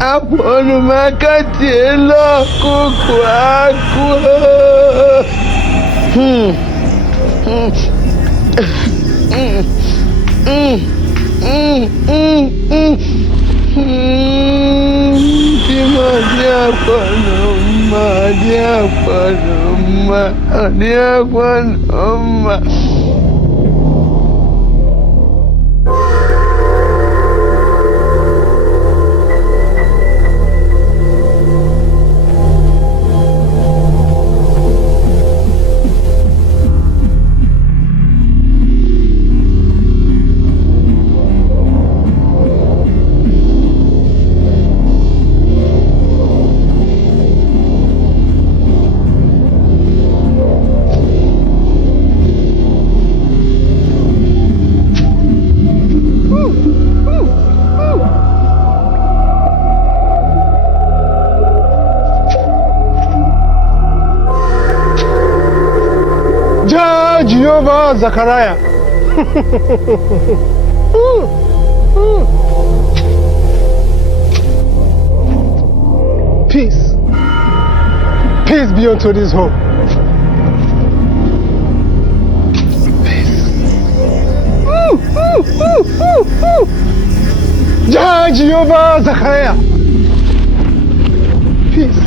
Apolo makatela kukwakwa. Jehovah Zachariah. Peace. Peace be unto this home. Peace. Jehovah Zachariah. Peace.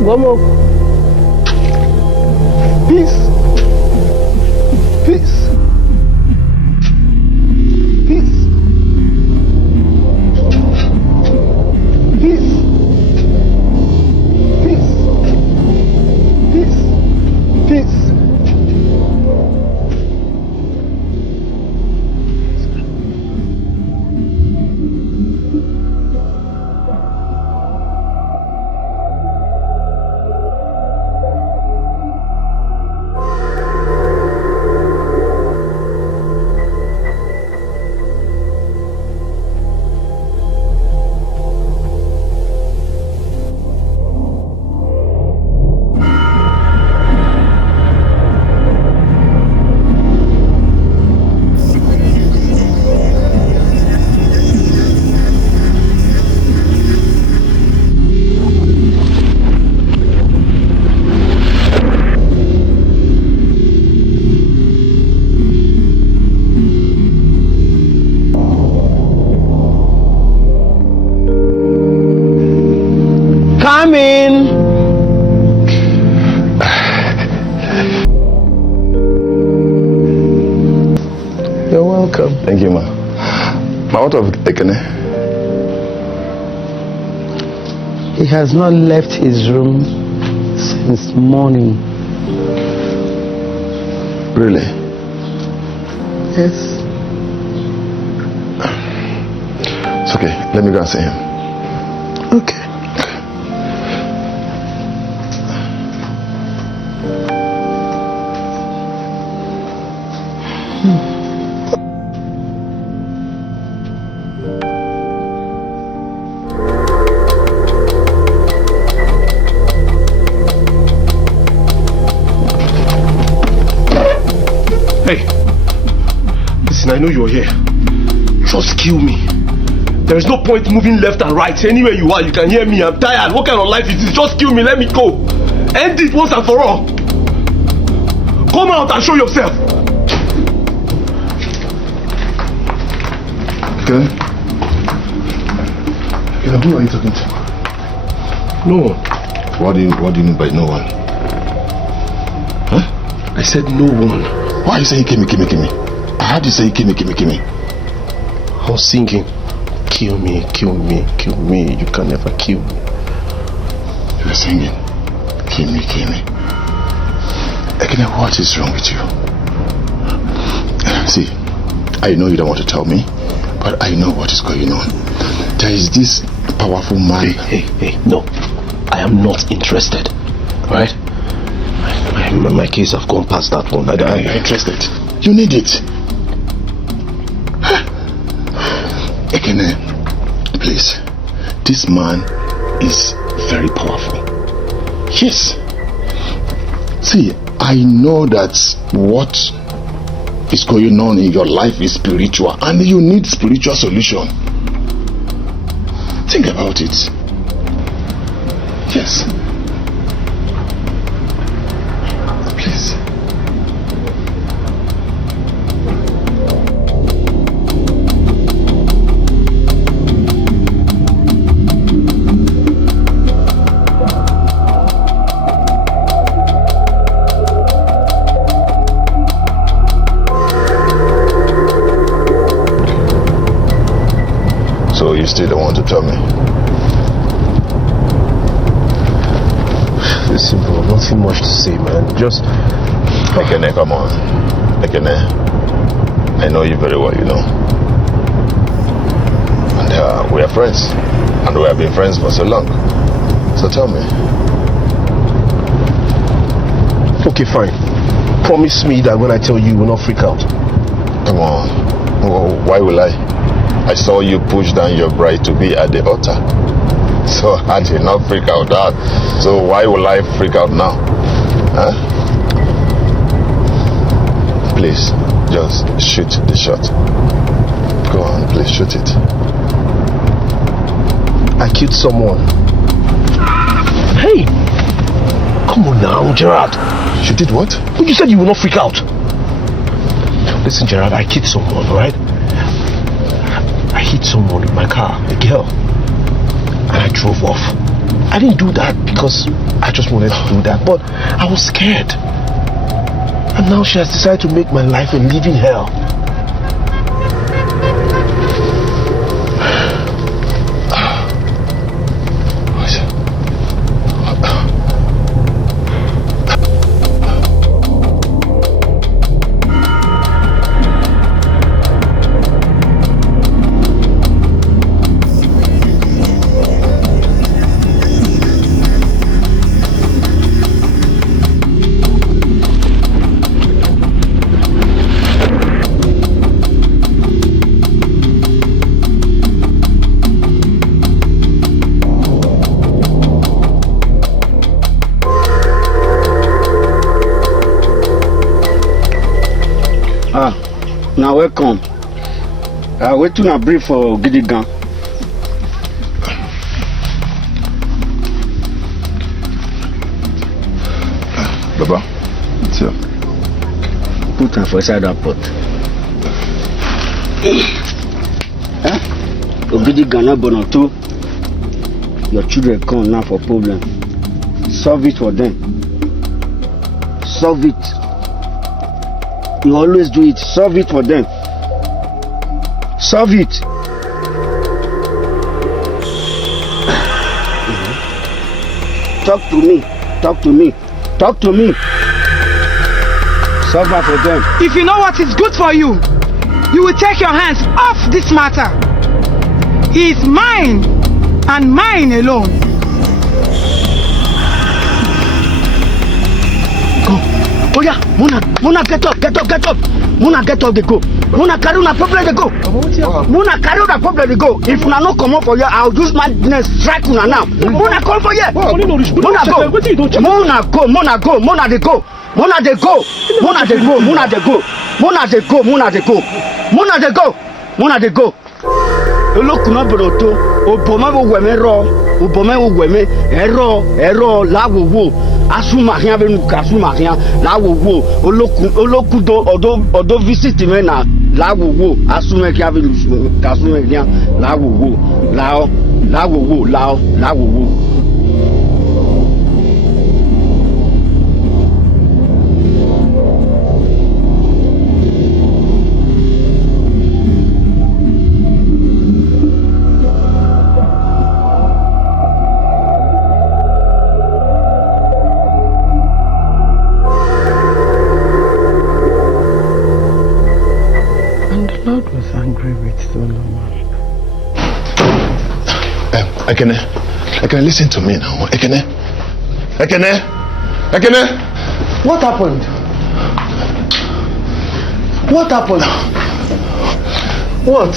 One more. Peace. Peace. Peace. Peace. Peace. Peace. Peace. Come in. You're welcome. Thank you, ma. Ma, what of Ekene? He has not left his room since morning. Really? Yes. It's okay. Let me go and see him. Okay. Hey, listen, I know you're here. Just kill me. There is no point moving left and right. Anywhere you are, you can hear me. I'm tired. What kind of life is this? Just kill me. Let me go. End it once and for all. Come out and show yourself. Okay. Who are you talking to? No one. What do you mean by no one? Huh? I said no one. Why are you saying kill me, kill me, kill me? I heard you say kill me, kill me, kill me. I was singing, kill me, kill me, kill me. You can never kill me. You were singing, kill me, kill me. Ekene, what is wrong with you? See, I know you don't want to tell me, but I know what is going on. There is this powerful man. Hey, no. I am not interested. Right? My case have gone past that one. I'm interested. You need it. Ekene, please. This man is very powerful. Yes. See, I know that what is going on in your life is spiritual, and you need spiritual solution. Think about it. Yes. Please. So you still don't want to tell me? Listen, bro, nothing much to say, man. Just... Ekene, come on. Ekene, I know you very well, you know. And we are friends. And we have been friends for so long. So tell me. Okay, fine. Promise me that when I tell you will not freak out. Come on. Why will I? I saw you push down your bride to be at the altar. So I did not freak out that. So why will I freak out now? Huh? Please, just shoot the shot. Go on, please shoot it. I killed someone. Hey! Come on now, Gerard. You did what? You said you will not freak out. Listen, Gerard, I killed someone, right? I hit someone with my car, a girl, and I drove off. I didn't do that because I just wanted to do that, but I was scared. And now she has decided to make my life a living hell. Now welcome. Wait till I brief for Gidigan. Baba, it's here. Put her for inside that pot. Gidigan not born or two. Your children come now for problem. Solve it for them. Solve it. You always do it. Solve it for them. Solve it. Talk to me. Talk to me. Talk to me. Solve it for them. If you know what is good for you, you will take your hands off this matter. He is mine and mine alone. Oh yeah, Muna, get up. Muna, get up, they go. Muna, carry una problem, they go. Muna, carry una problem, they go. If una no come up for you, I'll use my strike una now. Muna, come for you. Muna, go. Muna, they go. Muna, they go. Olokuna broto, oboma wo weme ro, oboma wo weme, ero la wo. Asuma rien avec nous, asuma rien. Là wo oloku odo visit me na là wo asuma qui avec nous, asuma rien. Là wo là wo. Ekene, listen to me now. Ekene. What happened? What happened? What?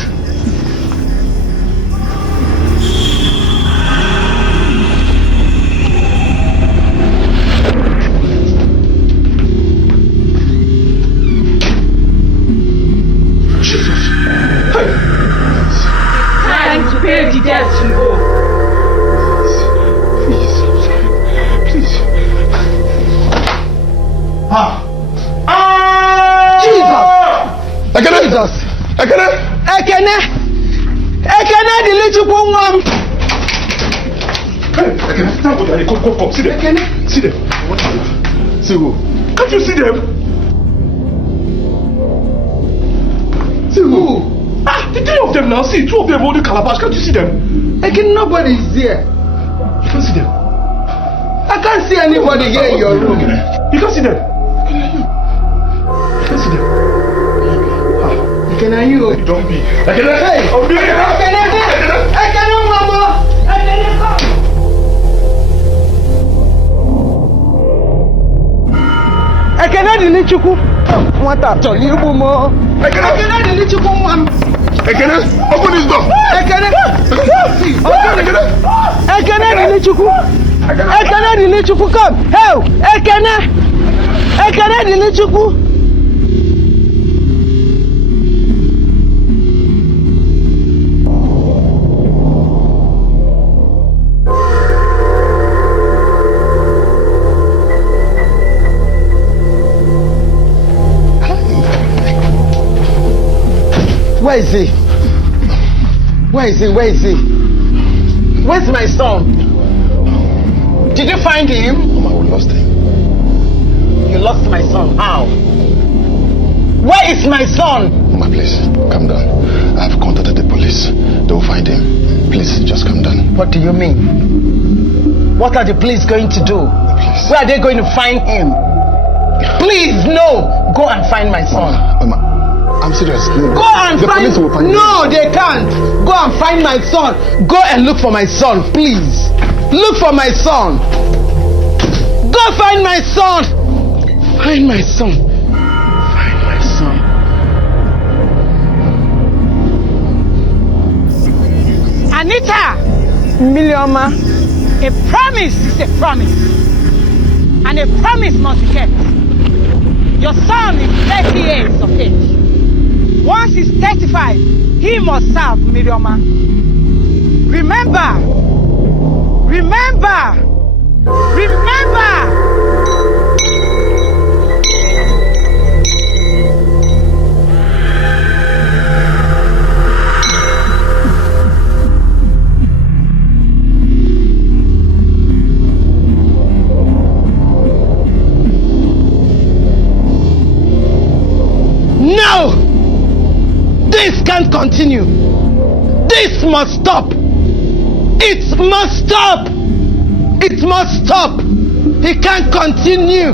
Jesus. Hey. Time to pay the debt, Chigo. Please. Jesus! Ekene, the little woman. Hey, Ekene, come. See them. Ekene. See them. See who? Can't you see them? See who? The 3 of them now. See, 2 of them holding calabash. Can't you see them? Ekene, nobody is there. You can't see them. I can't see anybody here in your room. You can't see them. You can't see them. Ekene, are you? Don't be. Ekene. Hey! Ekene, mama! Ekene, come! Ekene, the little what up? You more. Ekene, the little woman. Ekene, open this door. Ekene, the little come. Hey, Ekene, the little. Where is he? Where's my son? Did you find him? Mama, we lost him. You lost my son. How? Where is my son? Mama, please, calm down. I have contacted the police. They will find him. Please, just calm down. What do you mean? What are the police going to do? Please. Where are they going to find him? Please, no. Go and find my son. Mama, I'm serious. No. Go and the police will find him. No, they can't. Go and find my son. Go and look for my son, please. Look for my son. Go find my son. Find my son. Find my son. Anita! Milioma. A promise is a promise. And a promise must be kept. Your son is 30 years of age. Once he's 35, he must serve Mirioma. Remember! No! This can't continue. This must stop. It must stop. It must stop. It can't continue.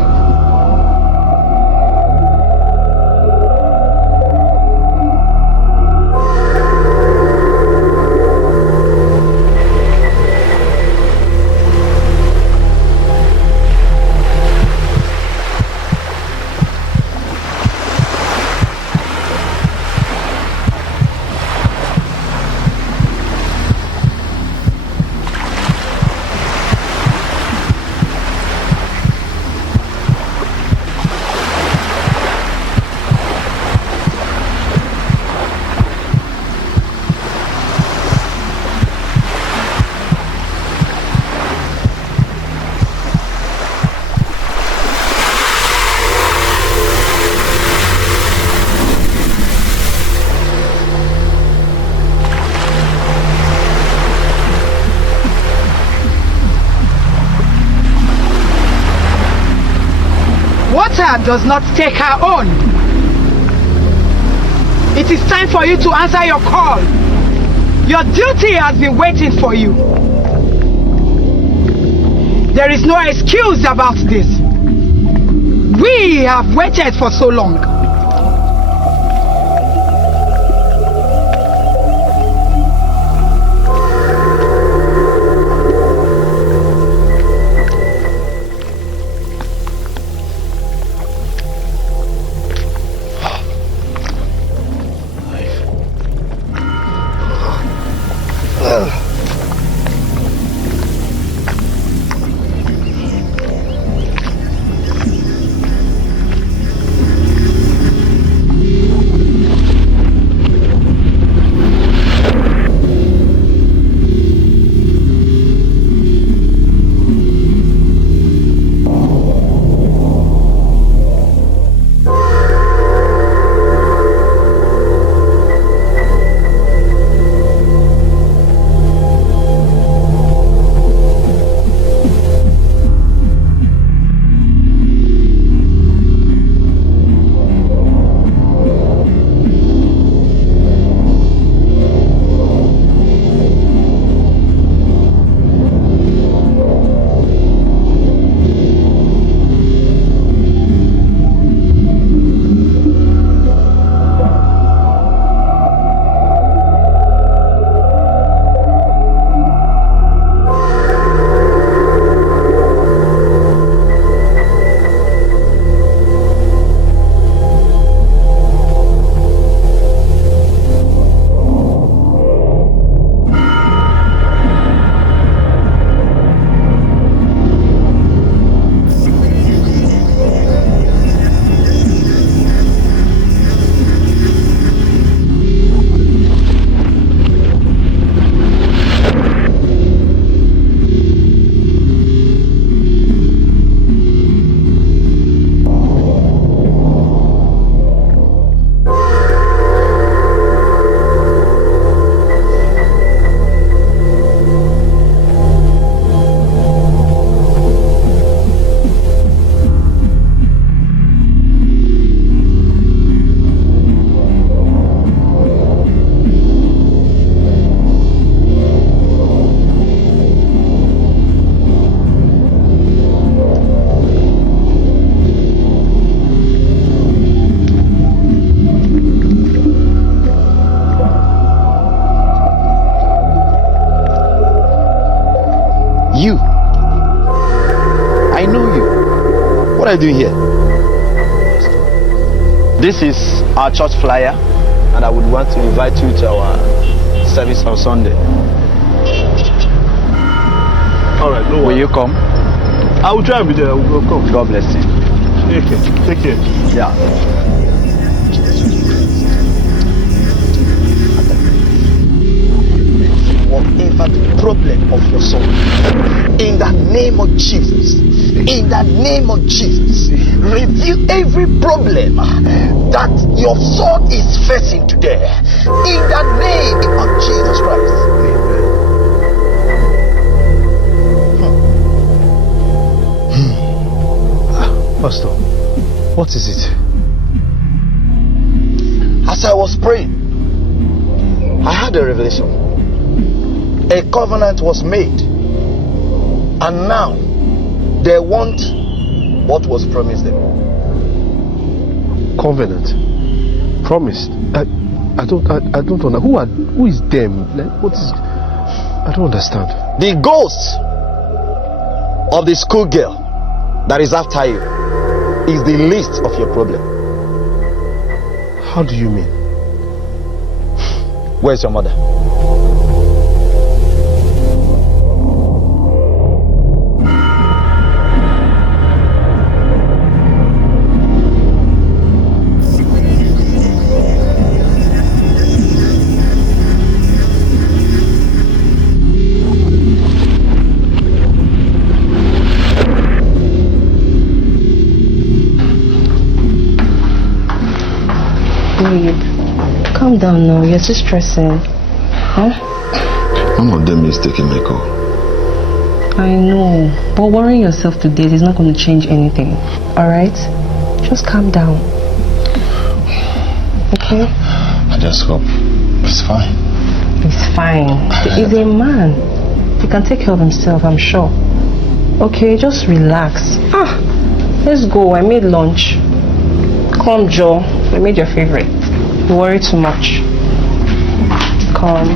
Water does not take her own. It is time for you to answer your call. Your duty has been waiting for you. There is no excuse about this. We have waited for so long. You. I know you. What are you doing here? This is our church flyer, and I would want to invite you to our service on Sunday. All right, no worries. Will you come? I will try and be there. I will come. God bless you. Okay, take care. Yeah. Whatever the problem of your soul, in the name of Jesus, in the name of Jesus, review every problem that your soul is facing today, in the name of Jesus Christ. Pastor, what is it? As I was praying, I had a revelation. A covenant was made, and now they want what was promised them. Covenant? Promised? I don't know. Who is them? Like, what is? I don't understand. The ghost of the schoolgirl that is after you is the least of your problem. How do you mean? Where's your mother? Calm down now, you're still stressing. Huh? One of them is taking my call. I know, but worrying yourself to death is not going to change anything. Alright? Just calm down. Okay? I just hope it's fine. It's fine. He's a man. He can take care of himself, I'm sure. Okay, just relax. Let's go. I made lunch. Come, Joe. I made your favorite. You worry too much. Come.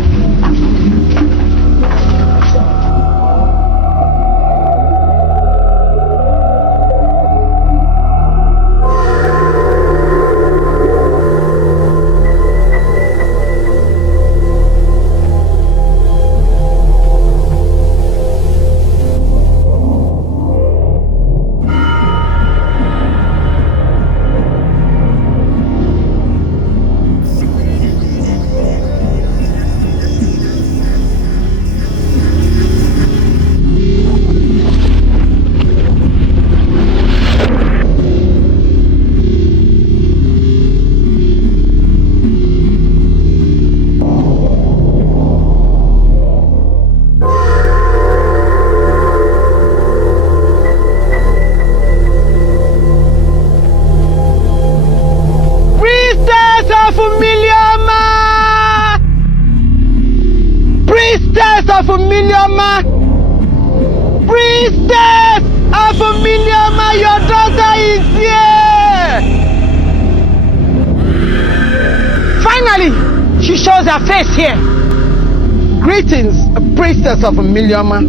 Greetings, priestess of Milioma.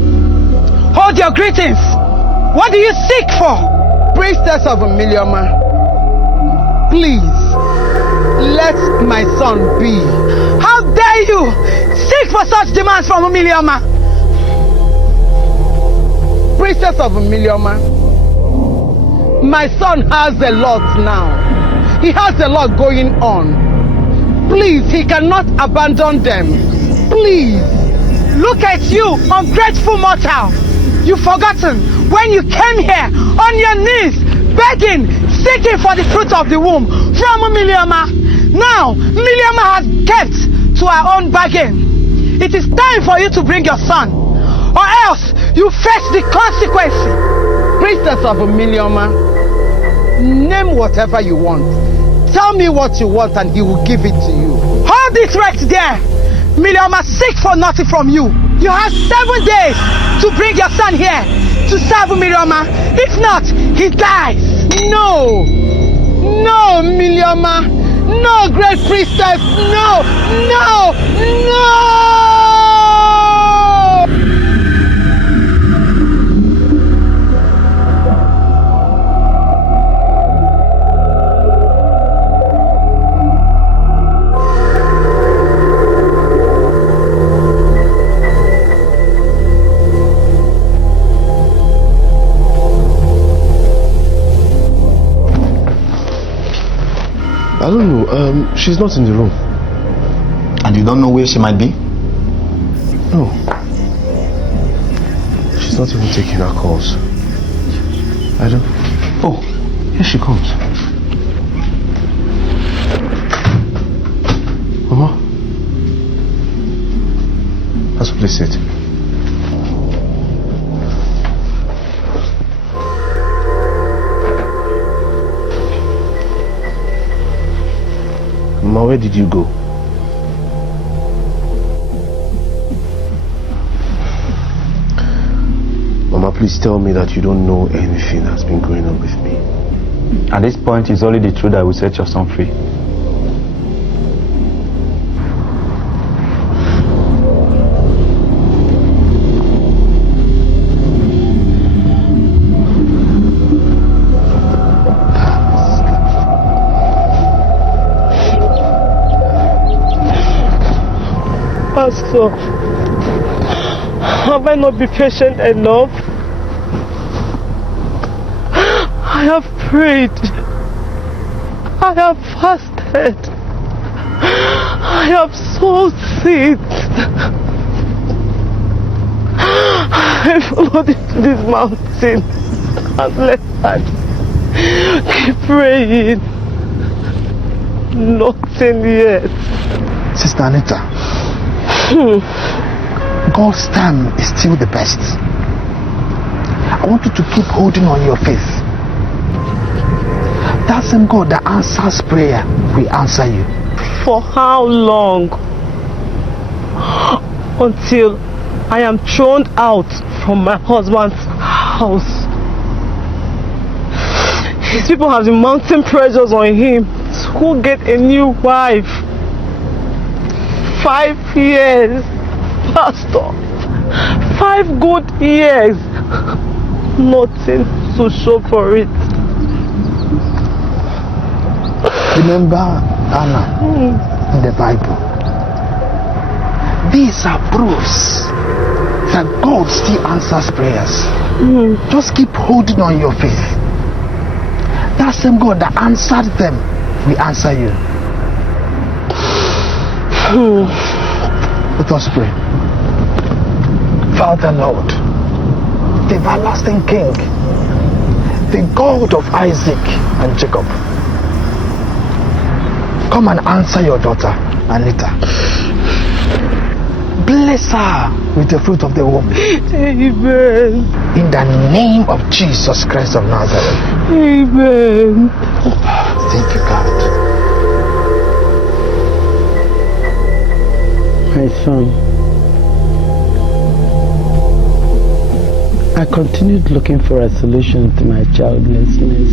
Hold your greetings. What do you seek for? Priestess of Milioma, please, let my son be. How dare you seek for such demands from Milioma? Priestess of Milioma, my son has a lot now. He has a lot going on. Please, he cannot abandon them. Please. Look at you, ungrateful mortal. You've forgotten when you came here on your knees, begging, seeking for the fruit of the womb from Milioma. Now, Milioma has kept to her own bargain. It is time for you to bring your son, or else you face the consequence. Priestess of Milioma, name whatever you want. Tell me what you want and he will give it to you. Hold it right there. Milioma seek for nothing from you. You have 7 days to bring your son here to serve Milioma. If not, he dies. No. No, Milioma. No, great priestess. No. No. No. don't know. She's not in the room. And you don't know where she might be? No. She's not even taking our calls. I don't... Oh, here she comes. Mama? Let's please sit. Mama, where did you go? Mama, please tell me that you don't know anything that's been going on with me. At this point, it's only the truth that will set your son free. Pastor, have I not been patient enough? I have prayed. I have fasted. I have sowed seeds. I followed into this mountain and left. Keep praying. Nothing yet. Sister Anita, God's time is still the best. I want you to keep holding on your faith. That same God that answers prayer will answer you. For how long? Until I am thrown out from my husband's house. His people have been mounting pressures on him to get a new wife. 5 years, Pastor. 5 good years. Nothing to show for it. Remember Anna in the Bible. These are proofs that God still answers prayers. Just keep holding on your faith. That same God that answered them will answer you. Let us pray. Father Lord, the everlasting King, the God of Isaac and Jacob, come and answer your daughter Anita. Bless her with the fruit of the womb. Amen. In the name of Jesus Christ of Nazareth. Amen. Thank you, God. My son, I continued looking for a solution to my childlessness.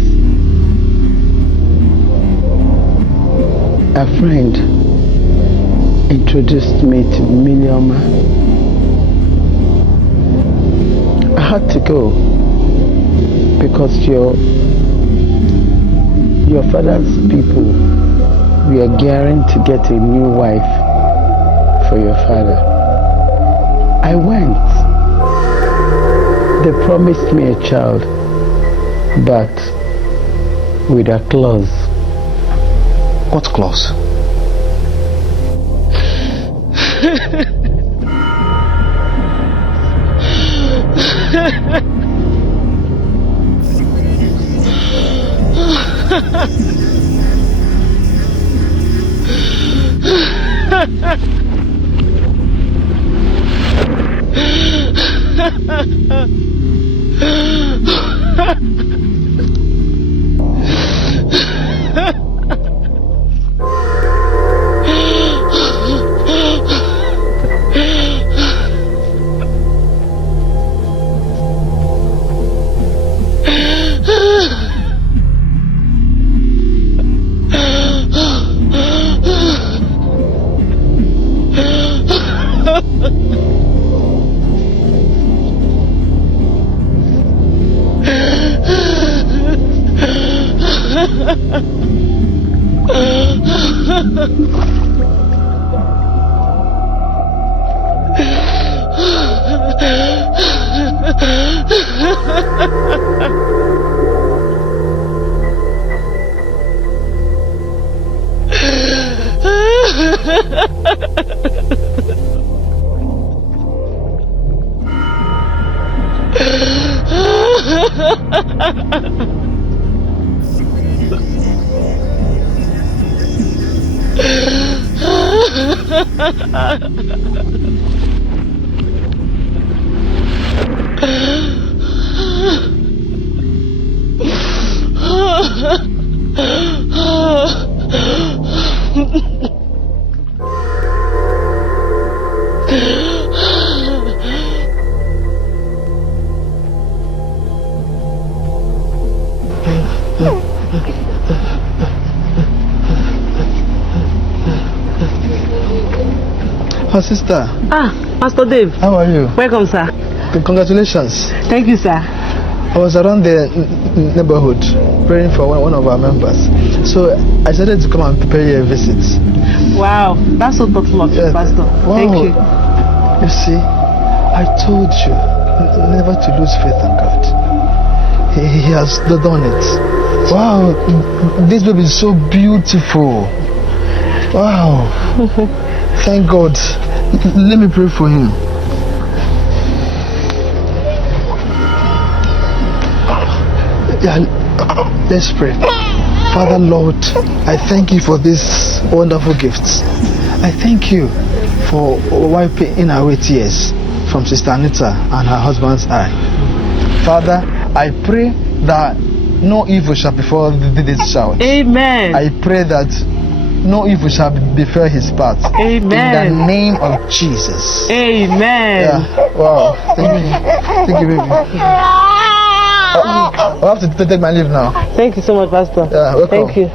A friend introduced me to Milioma. I had to go because your father's people were gearing to get a new wife for your father. I went. They promised me a child, but with a clause. What clause? Oh, sister. Ah, Pastor Dave. How are you? Welcome, sir. Congratulations. Thank you, sir. I was around the neighborhood praying for one of our members. So I decided to come and prepare you a visit. Wow, that's so thoughtful of you, Pastor. Wow. Thank you. You see, I told you never to lose faith in God. He has done it. Wow, this baby is so beautiful. Wow. Thank God. Let me pray for him. Yeah, let's pray. Father Lord, I thank you for these wonderful gifts. I thank you for wiping away tears from Sister Anita and her husband's eye. Father, I pray that no evil shall befall this child. Amen. I pray that no evil shall befall his path. Amen. In the name of Jesus. Amen. Yeah. Wow. Thank you, baby. I have to take my leave now. Thank you so much, Pastor. Yeah, welcome. Thank you.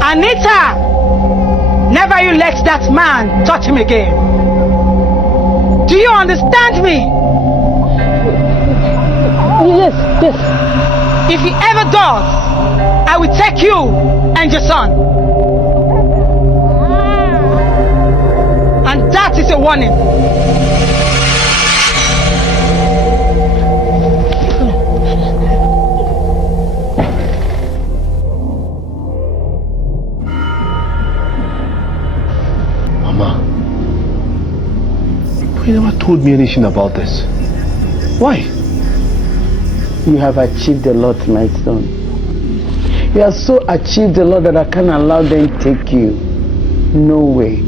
Anita! Never you let that man touch him again. Do you understand me? Yes, yes. If he ever does, I will take you and your son. And that is a warning. Mama, you never told me anything about this. Why? You have achieved a lot, my son. You have so achieved a lot that I can't allow them to take you. No way.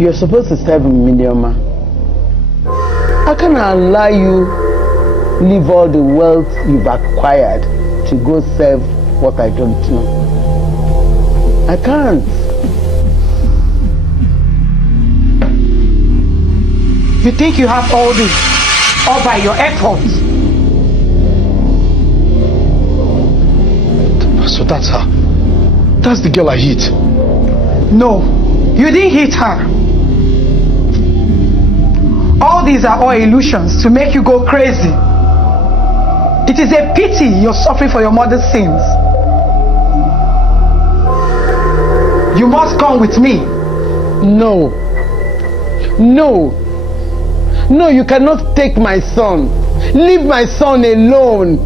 You're supposed to serve Midiama. I can't allow you leave all the wealth you've acquired to go serve what I don't know. I can't. You think you have all this all by your efforts? So that's her. That's the girl I hit. No, you didn't hit her. All these are all illusions to make you go crazy. It is a pity you're suffering for your mother's sins. You must come with me. No. No. No, you cannot take my son. Leave my son alone.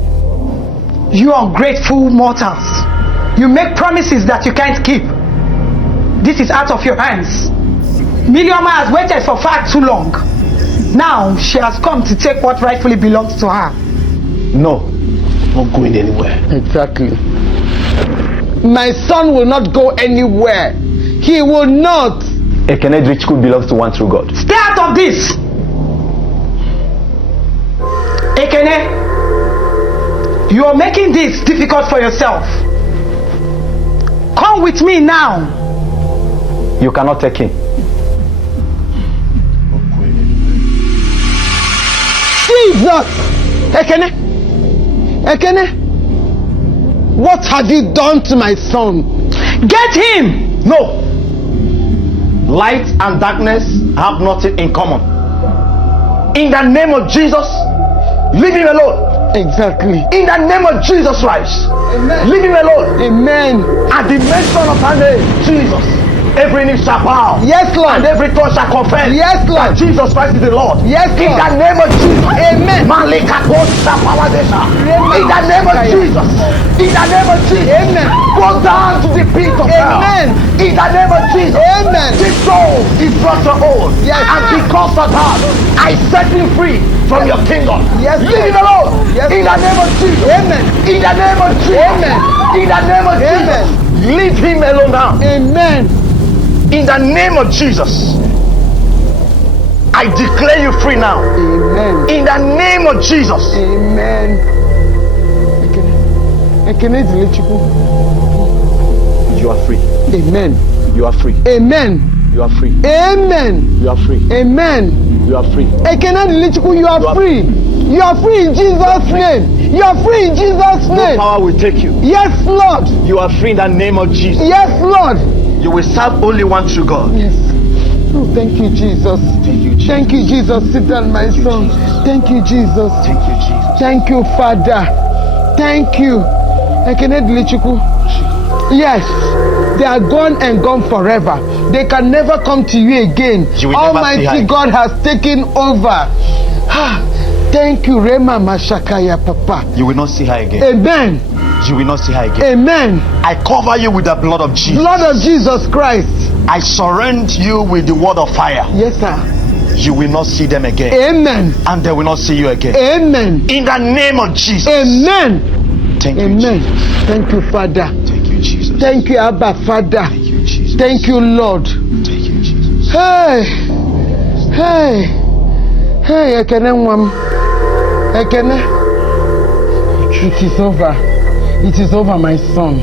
You ungrateful mortals. You make promises that you can't keep. This is out of your hands. Milioma has waited for far too long. Now she has come to take what rightfully belongs to her. No, not going anywhere. Exactly. My son will not go anywhere. He will not. Ekene school belongs to one true God. Stay out of this! Ekene, you are making this difficult for yourself. Come with me now. You cannot take him. Jesus! Ekene! Ekene! What have you done to my son? Get him! No! Light and darkness have nothing in common. In the name of Jesus, leave him alone. Exactly. In the name of Jesus Christ, Amen. Leave him alone. Amen. At the mention of her name, Jesus, Every knee shall bow. Yes, Lord. And every tongue shall confess. Yes, Lord. That Jesus Christ is the Lord. Yes, Lord. In the name of Jesus. Amen. In the name of Jesus. In the name of Jesus. Amen. Go down to the pit of hell. Amen. In the name of Jesus. Amen. This soul is brought your own. Yes. And because of that, I set him free from your kingdom. Yes. Leave him alone. Yes. In the name of Jesus. Amen. In the name of Jesus. Amen. In the name of Amen. Jesus. Leave him alone now. Amen. In the name of Jesus. I declare you free now. Amen. In the name of Jesus. Amen. You are free. Amen. You are free. Amen. You are free. Amen. You are free. Amen. You are free. You are free. You are free in Jesus' name. You are free in Jesus' name. No power will take you. Yes, Lord. You are free in the name of Jesus. Yes, Lord. You will serve only one true God. Yes. Oh, thank you, Jesus. Thank you, Jesus. Thank you, Jesus. Sit down, my son. Thank you, Jesus. Thank you, Jesus. Thank you, Father. Thank you. Yes, they are gone and gone forever. They can never come to you again. You Almighty God has taken over. Thank you, Rema Mashakaya, Papa. You will not see her again. Amen. You will not see her again. Amen. I cover you with the blood of Jesus. Blood of Jesus Christ. I surrender you with the word of fire. Yes, sir. You will not see them again. Amen. And they will not see you again. Amen. In the name of Jesus. Amen. Thank you, Amen. Jesus. Thank you, Father. Thank you, Jesus. Thank you, Abba, Father. Thank you, Jesus. Thank you, Lord. Thank you, Jesus. Hey. Hey. Hey, Ekene Nwam. Ekene. It is over. It is over, my son.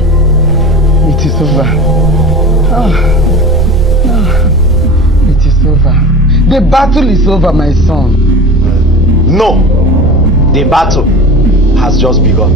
It is over. It is over. The battle is over, my son. No. The battle has just begun.